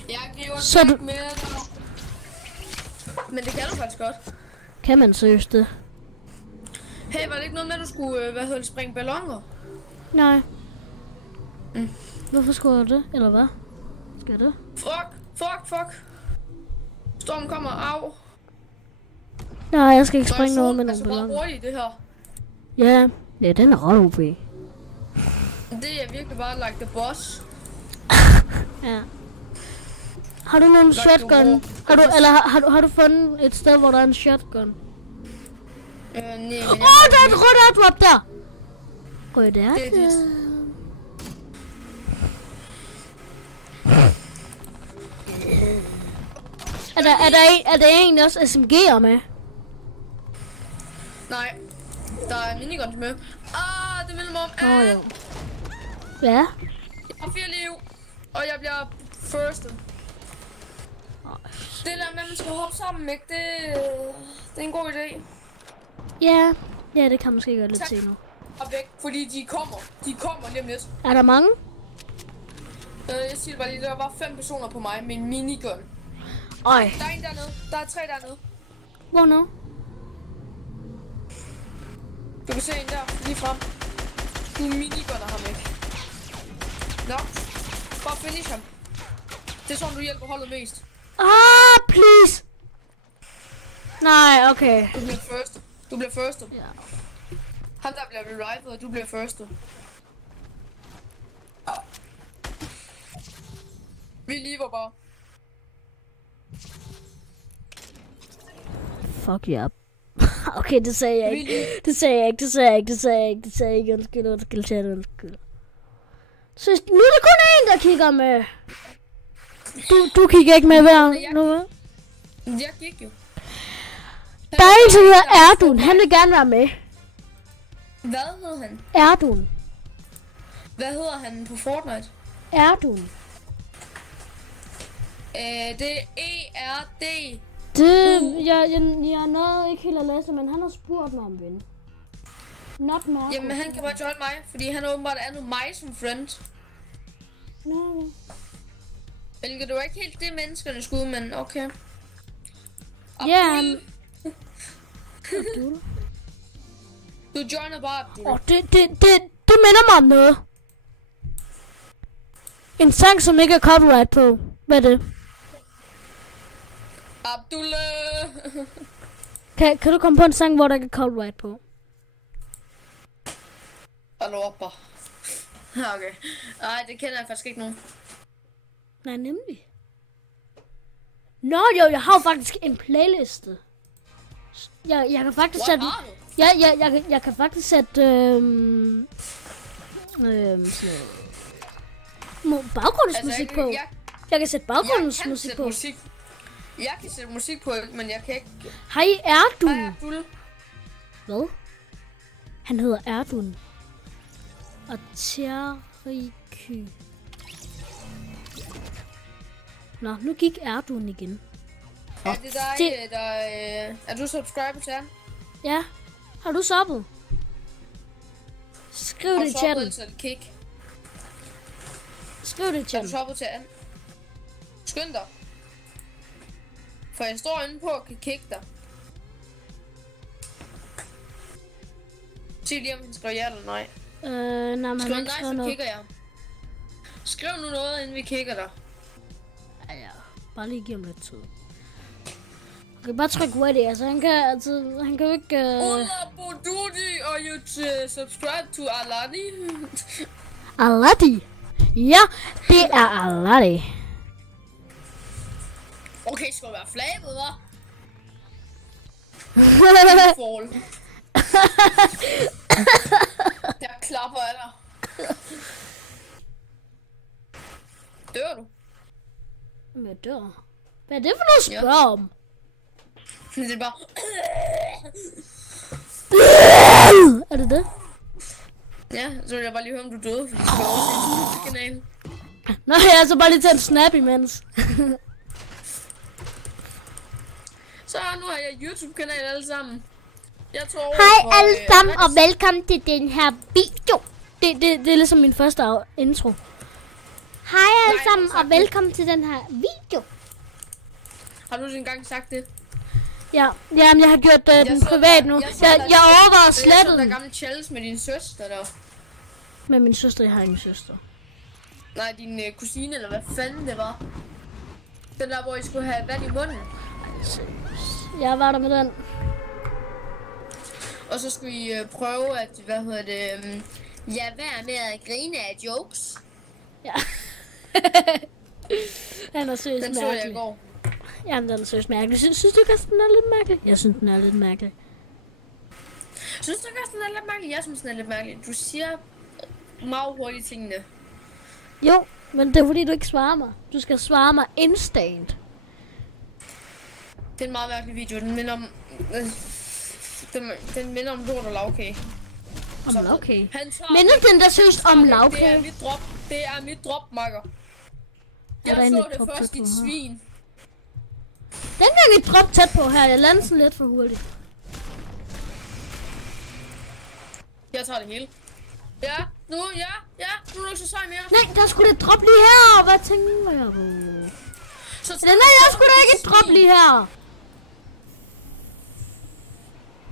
Jeg griber så du... med dig. Men det kan du faktisk godt. Kan man seriøst det? Hey, var det ikke noget med, at du skulle, springe balloner? Nej. Hvorfor skulle jeg det? Eller hvad? Skal jeg det? Fuck. Stormen kommer af. Nej, jeg skal ikke springe noget med nogle balloner. Det er hurtigt, det her. Ja, den er ret OP. Det er virkelig bare like the boss. Ja. Har du nogen shotgun? Har du fundet et sted, hvor der er en shotgun? Nej, men der er et rødt airdrop der! Rødt airdrop. Er der egentlig også SMG'er med? Nej, der er miniguns med. Det minder mig om. Jo. Ja? Jeg har 4 liv, og jeg bliver firstet. Det der med, at man skal hoppe sammen, ikke? Det er en god idé. Ja, det kan måske gøre lidt Tak. senere. Og væk, fordi de kommer lige om lidt. Er der mange? Jeg siger bare lige, der var 5 personer på mig med en minigun. Øj. Der er en dernede. Der er 3 dernede. Hvor nu? Du kan se en der, lige frem. Du minigunner ham ikke. Nå, bare finish ham. Det er sådan, du hjælper holdet mest. Please. Nej, okay. Du bliver first. Ja. Ham der bliver revived, og du bliver first. Vi lever bare. Fuck yeah. Okay, det sagde jeg ikke. Det sagde jeg ikke. Undskyld, chat. Så nu er det kun en, der kigger med. Du kigger ikke med hver nu. Jeg gik jo. Der er en, som hedder Erdun. Han vil gerne være med. Hvad hedder han? Erdun. Hvad hedder han på Fortnite? Erdun. Det er E-R-D. Jeg nåede ikke helt at læse, men han har spurgt mig om ven. Not Marco. Jamen han kan bare join mig, fordi han åbenbart er nu mig som friend. No. Hvilket det var ikke helt det menneskerne skulle, men okay. Ja. Abdul. Du joiner bare Abdul. Det minder mig om noget. En sang, som ikke er copyright på. Hvad er det? Abdul. Kan du komme på en sang, hvor der ikke er copyright på? Hallo oppa. Okay. Nej, det kender jeg faktisk ikke nogen. Nej, nemlig. Nå jo, jeg har jo faktisk en playliste. Jeg kan faktisk sætte... Jeg kan faktisk sætte... baggrundsmusik på. Jeg kan sætte baggrundsmusik på. Jeg kan sætte musik på, men jeg kan ikke... Hej Erdun. Hej Abdul. Hvad? Han hedder Erdun. Og Tjeriky. Nå, nu gik Erdun igen. Er det dig, der... Er du subscriber til han? Ja. Har du subbet? Skriv det i chatten. Skriv det i Er du chatten. subbet til han? Skynd dig. For jeg står inde på og kan kigge dig. Sig lige, om han skriver ja eller nej. Nej, men han Skriv har ikke nej, skrevet så noget. kigger jeg. Skriv nu noget, inden vi kigger dig. Ja, bare lige give ham lidt tid. Okay, bare tryk ready, altså han kan jo ikke... Ola Bodudi, og you subscribe to Aladi. Aladi? Ja, det er Aladi. Okay, skal du være flabet, hva'? Fall. Der klapper af dig. Dør du? Men jeg dør. Hvad er det for noget at spørge om? Det er bare... Er det det? Ja, så vil jeg bare lige høre, om du døde, fordi du skal over til en YouTube-kanal. Nå, jeg er så bare lige til en snap imens. Så nu har jeg YouTube-kanal alle sammen. Jeg tror over Hej alle sammen, og velkommen til den her video. Det er ligesom min første intro. Hej alle sammen, og velkommen til den her video. Har du engang sagt det? Ja, jamen, jeg har gjort den privat nu. Jeg overvejer at slette den. Der er gamle challenge med din søster der. Med min søster, jeg har ingen søster. Nej, din kusine, eller hvad fanden det var. Den der, hvor I skulle have vand i munden. Jeg var der med den. Og så skulle I prøve at, ja, være med at grine af jokes. Ja. Han er seriøst den så jeg i mærkelig. går. Jamen, den er seriøst mærkelig. Synes du ikke, at den er lidt mærkelig? Jeg synes, den er lidt mærkelig. Synes du ikke, at den er lidt mærkelig? Jeg synes, den er lidt mærkelig. Du siger meget hurtigt tingene. Jo, men det er fordi, du ikke svarer mig. Du skal svare mig instant. Det er en meget mærkelig video. Den minder om... den minder om lort og lavkage. Om lavkage? Minder den der seriøst om lavkage? Det er mit drop. Det er mit drop, makker. Jeg så det først, dit svin. Dengang et drop tæt på her, jeg lander sådan lidt for hurtigt. Jeg tager det hele. Ja, nu er du ikke så sej mere. Nej, der skulle det drop lige her. Hvad tænker jeg på? Nej, jeg skulle da ikke et drop lige her.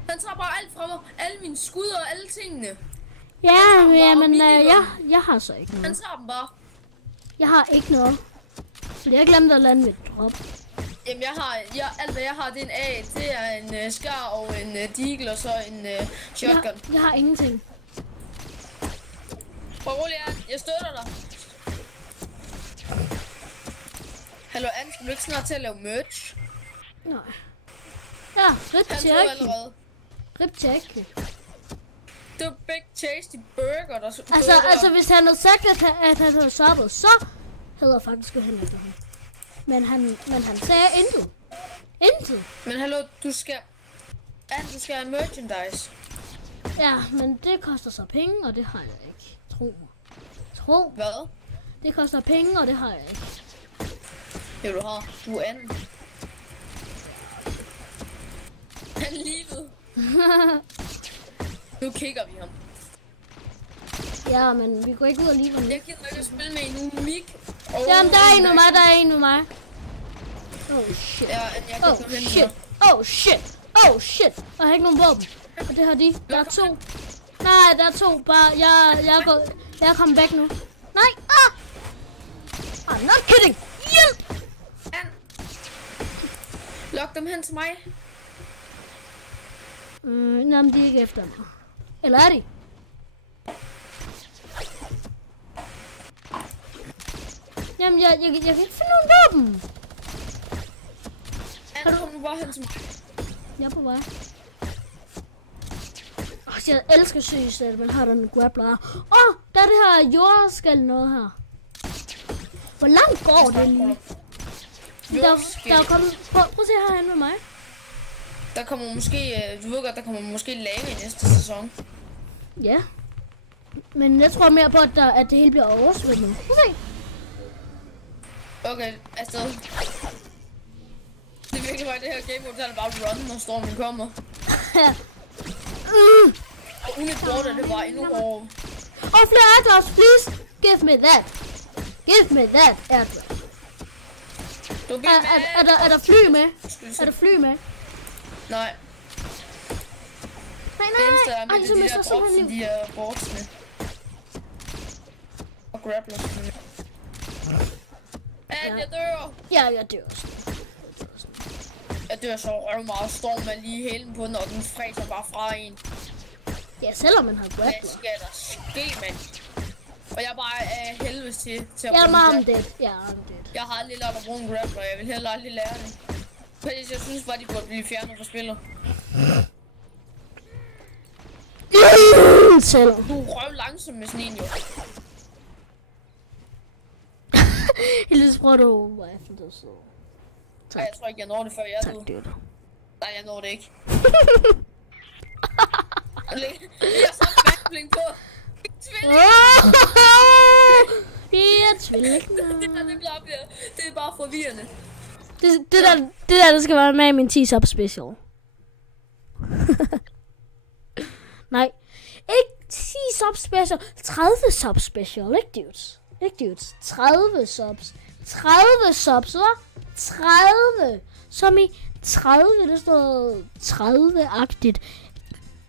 Han tager bare alt fra mig. Alle mine skud og alle tingene. Ja, men jeg har så ikke noget. Han tager dem bare. Jeg har ikke noget. Så jeg glemte at lande mit drop. Jamen alt hvad jeg har, det er en A. Det er en skar og en deagle og så en shotgun. Jeg har ingenting. Hvor rolig er jeg støtter dig. Hallo, Anne, skal du ikke snart til at lave merch? Nej. Ja, rip Han til tog allerede. Rip til Det var Big Tasty Burger, der Altså, hvis han havde sagt, at han havde stoppet, så havde jeg faktisk gået hen efter ham. Men han sagde intet. Intet. Men hallo, du skal have merchandise. Ja, men det koster så penge, og det har jeg ikke. Tro mig. Tro. Hvad? Det koster penge, og det har jeg ikke. Ja, du har. Du er anden. Han livet. Nu kigger vi ham. Ja, men vi går ikke ud og lige. Jeg gider ikke at spille med en umik. Jamen, der er en med mig, Oh shit. Ja, jeg kan Oh shit. Oh shit. Oh shit. Og jeg har ikke nogen våben. Og det har de. Der er 2. Nej, der er 2. Bare, jeg er kommet væk nu. Nej. Ah! I'm not kidding. Hjælp! Lok dem hen til mig. Jamen, de er ikke efter mig. Eller er de? Jamen, jeg kan ikke finde nogen våben. Kom nu bare hen til mig. Jeg er på vej. Jeg elsker søgesæt, men har der en grappler. Der er det her jordskæld noget her. Hvor langt går det lige? Der er kommet... Prøv at se herhen med mig. Der kommer måske... Du ved godt, der kommer måske lave i næste sæson. Ja. Men jeg tror mere på, at det hele bliver oversvømmet. Prøv at se. Okay, afsted. Det er virkelig bare det her game mode, der er bare run, når stormen kommer. Og uden et border, det var endnu hårdere. Flere airdrops, please. Give me that. Give me that airdrop. Er der fly med? Er der fly med? Nej. Nej. Ej, så mister simpelthen liv. De her boardsene. Og grapplers. Jeg dør. Ja, jeg dør også. Jeg dør så meget. Storm er lige hælen på den, og den fræser bare fra en. Ja, selvom man har grappler. Hvad skal der ske, mand? Og jeg er bare helvedes til at bruge en grappler. Jeg har aldrig lært at bruge en grappler, jeg vil heller aldrig lære det. Fordi jeg synes bare, de burde blive fjernet fra spillet. Du røv langsomt med sådan en, jo. Ellers prøver du mig efter det, så... Tak. Ej, jeg tror ikke, jeg når det før jeg tak, dude. Nej, jeg når det ikke. Jeg har sådan backbling på. Tvilling! Det er tvilling. Det er bare forvirrende. Det der skal være med i min 10 sub special. Nej. Ikke 10 sub special. 30 sub special. Ikke dudes. Ikke dudes. 30 subs. 30 subs, hva'? 30. Som i 30. Det står 30-agtigt.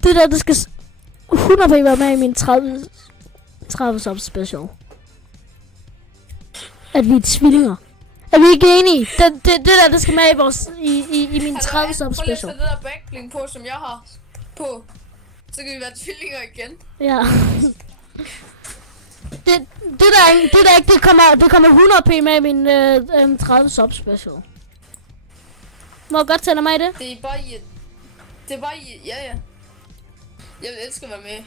Det der, det skal 100% være med i min 30 subs special. At vi er tvillinger. Er vi ikke enige? Det der, det skal med i vores i min 30 subs special. Prøv at det der backbling på, som jeg har på. Så kan vi være tvillinger igen. Ja. det der ikke, det kommer 100p med i min 30 subs special. Må jeg godt tænde mig i det? Det er bare i, ja. Jeg vil elske at være med.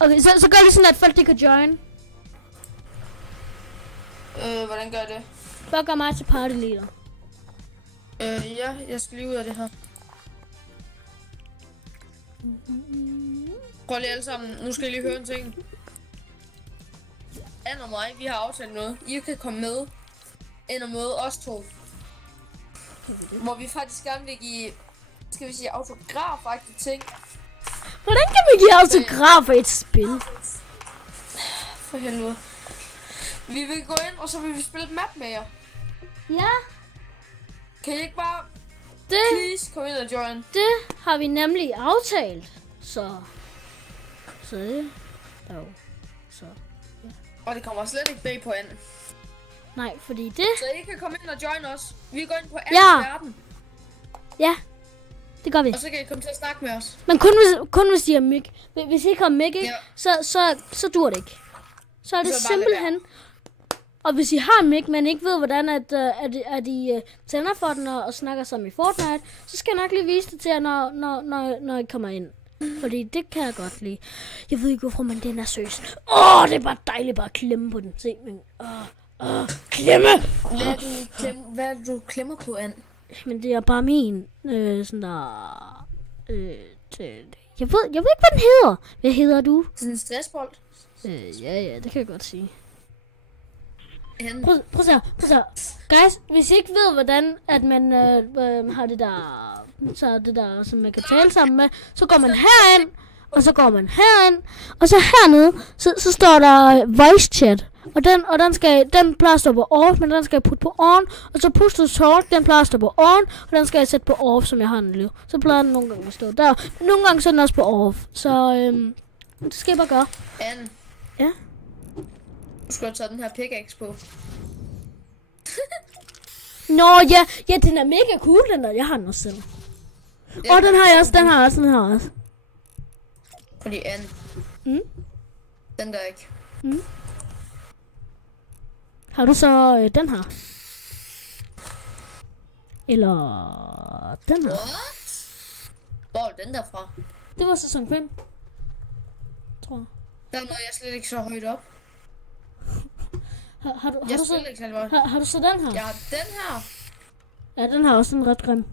Okay, så gør det sådan, at folk de kan join. Hvordan gør jeg det? Bare gør mig til party leader. Ja, jeg skal lige ud af det her. Prøv lige alle sammen. Nu skal jeg lige høre en ting. Anne og mig, vi har aftalt noget. I kan komme med. end at møde os to. Hvor vi faktisk gerne vil give, skal vi sige, autografagtige ting. Hvordan kan vi give autografer i et spil? For helvede. Vi vil gå ind, og så vil vi spille et map med jer. Ja, Kan I ikke bare, det, please, komme ind og join? det har vi nemlig aftalt. Så det er jo så. Og det kommer slet ikke bag på anden. Nej, fordi det, Så I kan komme ind og join os. Vi går ind på Ja. anden verden. ja, det gør vi. Og så kan I komme til at snakke med os. Men kun hvis de har mic. Hvis I ikke har mic, ikke? Ja. Så dur det ikke. Så er det Så bare lad simpelthen. Og hvis I har mic, men ikke ved, hvordan at de tænder for den og snakker sammen i Fortnite, så skal jeg nok lige vise det til jer, når I kommer ind. Fordi det kan jeg godt lide. Jeg ved ikke, hvorfor, men den er søs. Det er bare dejligt bare at klemme på den. Se, men klemme! Hvad er det, du klemmer på, Ann? Men det er bare min, sådan der... Jeg ved ikke, hvad den hedder. Hvad hedder du? Sådan en stressbold? Ja, det kan jeg godt sige. Ann. Prøv at se her. Guys, hvis I ikke ved, hvordan at man har det der, som man kan tale sammen med, så går man herind, og så går man herind, og så hernede, så står der voice chat. Og den plejer at stå på off, men den skal jeg putte på on, og så push to talk, den plejer at stå på on, og den skal jeg sætte på off, som jeg har den lige. Så plejer den nogle gange at stå der, men nogle gange så er den også på off. Så det skal jeg bare gøre. Ann. Ja. Du skal have taget den her pickaxe på. Nå, ja, den er mega cool, den der. Jeg har den også selv. Og den har jeg også, Fordi Ann. Den der ikke. Har du så den her? Eller den her? What? Hvor er den der fra? Det var sæson 5. Tror jeg. Der nåede jeg slet ikke så højt op. Har du så den her? Jeg har den her. Ja, den har også en ret grim.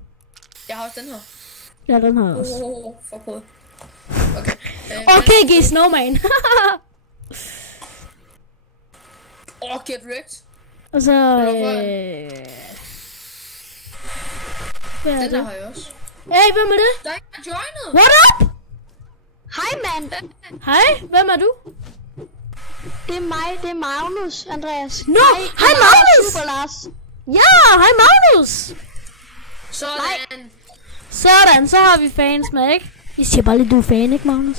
Jeg har også den her. Ja, den har jeg også. For prøvet. Okay. Okay, Snowman. Get wrecked. Og så... Hvad er Den det? der har jeg også. Hey, hvem er det? Der er ikke der joinet. What up? Hej, mand. Hej, hvem er du? Det er mig. Det er Magnus, Andreas. Nå, hej Magnus! Super Lars. Ja, hej Magnus! Sådan. Sådan, så har vi fans med, ikke? Jeg siger bare lige, du er fan, ikke Magnus?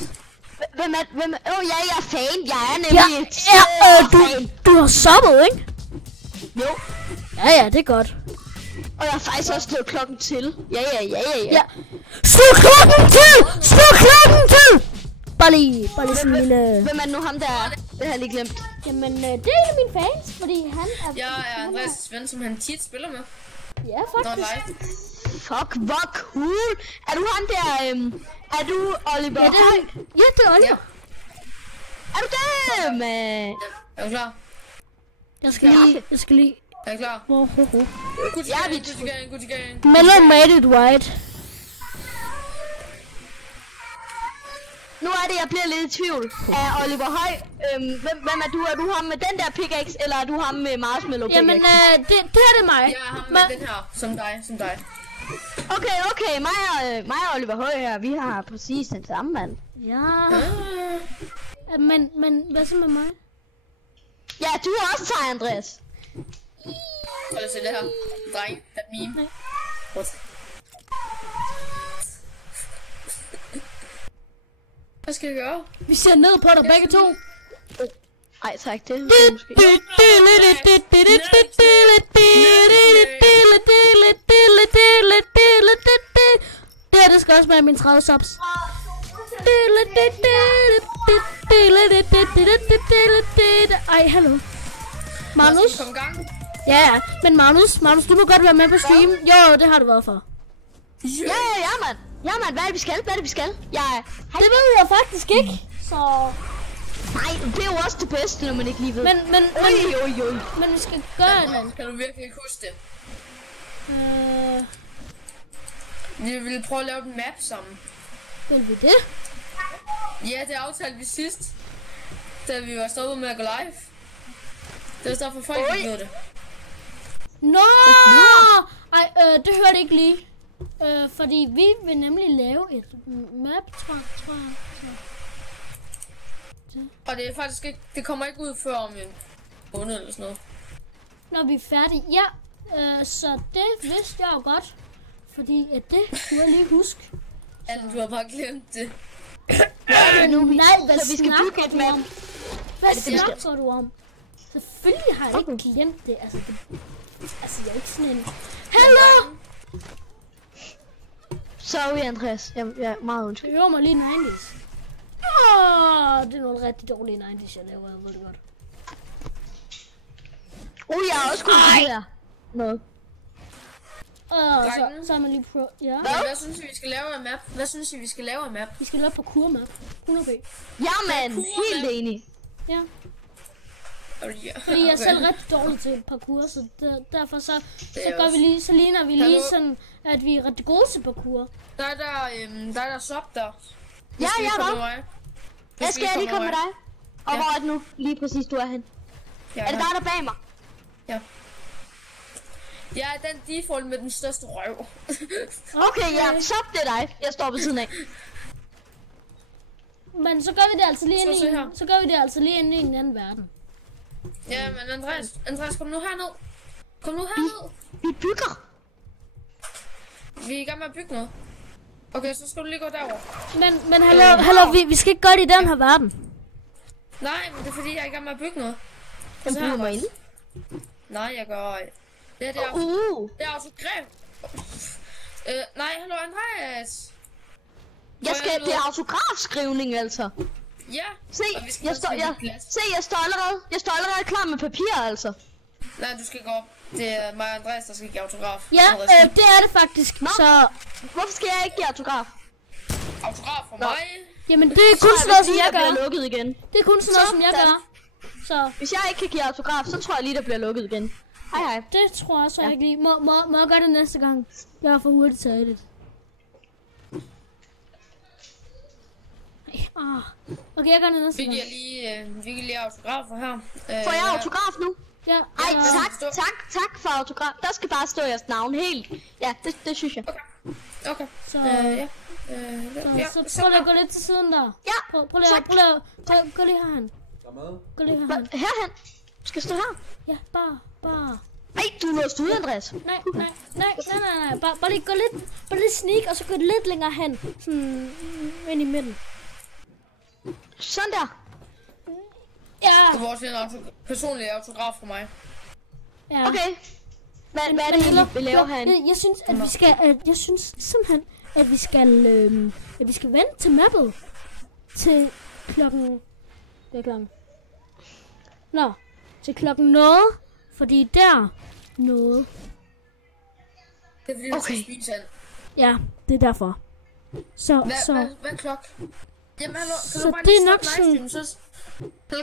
Hvem er... ja, jeg er fan. Jeg er Ja, nemlig du har soppet, ikke? Jo. Ja, det er godt. Og jeg har faktisk også slået klokken til. Ja. Slå klokken til! Slå klokken til! Bare lige sådan en lille... Hvem er nu ham der? Det har jeg lige glemt. Jamen, det er en af mine fans, fordi han er... Jeg er Andreas ven, som han tit spiller med. Ja, Nå, faktisk. live. Fuck, hvor cool. Er du ham der... er du Oliver Ja, det Høj? er Ja, det er Oliver. Ja. Er du det, mand? Er du klar? Jeg skal lige... Er du klar? Gucci gang. Mellow made it white. Nu er det, jeg bliver lidt i tvivl. Er Oliver Høj, hvem er du? Er du ham med den der pickaxe, eller er du ham med marshmallow pickaxe? Jamen, det her det er mig. Jeg er ham med den her, som dig. Okay, mig og Oliver Høj her, vi har præcis den samme mand. Ja. Men hvad så med mig? Ja, du er også Thaj, Andreas. Prøv at se det her. Dreng, that meme. Hvad skal jeg gøre? Vi ser ned på dig begge to. Ej, tak, det er måske. Det her, det skal også være min 30 subs. Ej, hallo. Magnus? Kom i gang. Ja, men Magnus, du må godt være med på stream. Jo, det har du været for. Ja, mand. Ja, mand, hvad er det, vi skal? Det ved jeg faktisk ikke, så... Nej, det er jo også det bedste, når man ikke lige ved. Men Men vi skal gøre det. Kan du virkelig ikke huske det? Vi ville prøve at lave en map sammen. Vil vi det? Ja, det aftalte vi sidst. Da vi var stoppet med at gå live. Det var derfor folk ikke ved det. Nå! Ej, det hørte ikke lige. Fordi vi vil nemlig lave et map, tror jeg. Og det er faktisk ikke, det kommer ikke ud før om en måned eller sådan noget. Når vi er færdige. Ja, så det vidste jeg jo godt. Fordi at det kunne jeg lige huske. Anne, du har bare glemt det. Nej, hvad Så vi skal snakker bygge et du map. om? Hvad snakker du om? Selvfølgelig har jeg ikke glemt det. Altså, jeg er ikke sådan en... Hello! Sorry, Andreas. Jeg er meget undskyld. Jeg hører mig lige 90's. Det er nogle rigtig dårlige 90's, jeg laver. Jeg ved det godt. Jeg har også kunnet det her. Noget. Så har man lige prøvet... Ja. Hvad synes I, vi skal lave af map? Vi skal lave parkour-map. 100p. Ja, mand. Helt enig. Ja. Ja, Fordi jeg er selv rigtig dårlig til parkour, så derfor så gør vi lige, så ligner vi lige sådan, at vi er rigtig gode til parkour. Der er sop der. Ja, jeg skal jeg lige komme med dig. Og hvor er det nu? Lige præcis, du er hen. Er det dig, der bag mig? Ja. Jeg er den default med den største røv. Okay, ja. Sop, det er dig. Jeg står ved siden af. Men så gør vi det altså lige inde i en anden verden. Ja, men Andreas, kom nu herned. Vi bygger. Vi er i gang med at bygge noget. Okay, så skal du lige gå derover. Men hallo, vi skal ikke gøre det i den her verden. Nej, men det er fordi, jeg er i gang med at bygge noget. Den bygger mig ind. Nej, jeg gør ikke. Det er autograf. Nej, hallo Andreas. Det er autografskrivning, altså. Ja. Se, jeg står allerede klar med papir, altså. Nej, du skal gå op. Det er mig og Andreas, der skal give autograf. Ja, det er det faktisk. Så hvorfor skal jeg ikke give autograf? Autograf fra mig? Jamen, det er kun sådan noget, som jeg gør. bliver lukket igen. Det er kun sådan noget, som jeg gør. Så hvis jeg ikke kan give autograf, så tror jeg lige, der bliver lukket igen. Hej. Det tror jeg så ikke lige. Må jeg gøre det næste gang? Jeg er for hurtigt taget det. Okay, jeg gør det næste gang. Vi kan lige autografer her. Får jeg autograf nu? Ja. Ej, tak for autograf. Der skal bare stå jeres navn helt. Ja, det synes jeg. Okay. Så prøv lige at gå lidt til siden der. Ja, prøv lige gå lige herhen. Gå lige herhen. Herhen? Skal stå her? Ja, bare. Ej, du er låst ud, Andreas. Nej. Bare lige gå lidt sneak, og så gå lidt længere hen. Sådan ind i midten. Sådan der. Ja. Du får også en personlig autograf fra mig. Ja. Okay. Hvad er det egentlig, vi laver herinde? Jeg synes, at vi skal... Jeg synes simpelthen, at vi skal vente til mappet. Til klokken... Hvad er klokken? Nå. Til klokken noget. Fordi der... Noget. Det er fordi, du skal spise alt. Ja, det er derfor. Hvad klok? Jamen, hallo, kan så du bare det lige er nok stoppe livestream, så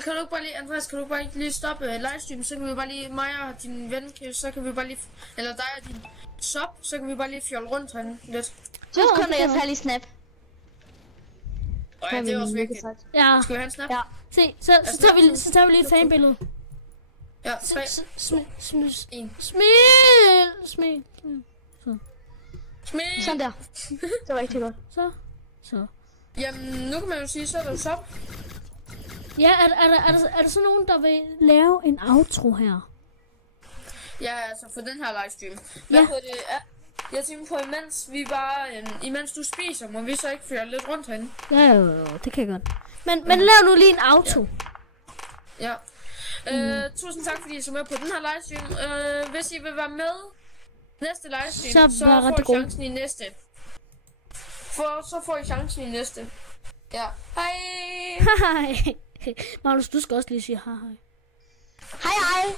kan du ikke bare lige, Andreas, kan du bare ikke lige stoppe livestream, så kan vi bare lige, mig og din ven, så kan vi bare lige, eller dig og din sub, så kan vi bare lige fjolle rundt herinde lidt. Så kun jeg tager lige snap. Ja, det er også vigtigt. Ja. Skal vi have en snap? Ja. Se, så tager vi lige et fanbillede. Ja, 3. Smil. Sådan der. Det var rigtig godt. Så. Jamen, nu kan man jo sige, så er der sub. Ja, er der så nogen, der vil lave en outro her? Ja, altså for den her livestream. Hvad hedder det? Jeg tænker på, imens du spiser, må vi så ikke føre lidt rundt herinde? Ja, jo, det kan jeg godt. Men lav nu lige en outro. Ja. Tusind tak, fordi I så med på den her livestream. Hvis I vil være med næste livestream, så får I chancen i næste. Så får I chancen i næste. Ja. Hej! Hej. Magnus, du skal også lige sige hej. Hej.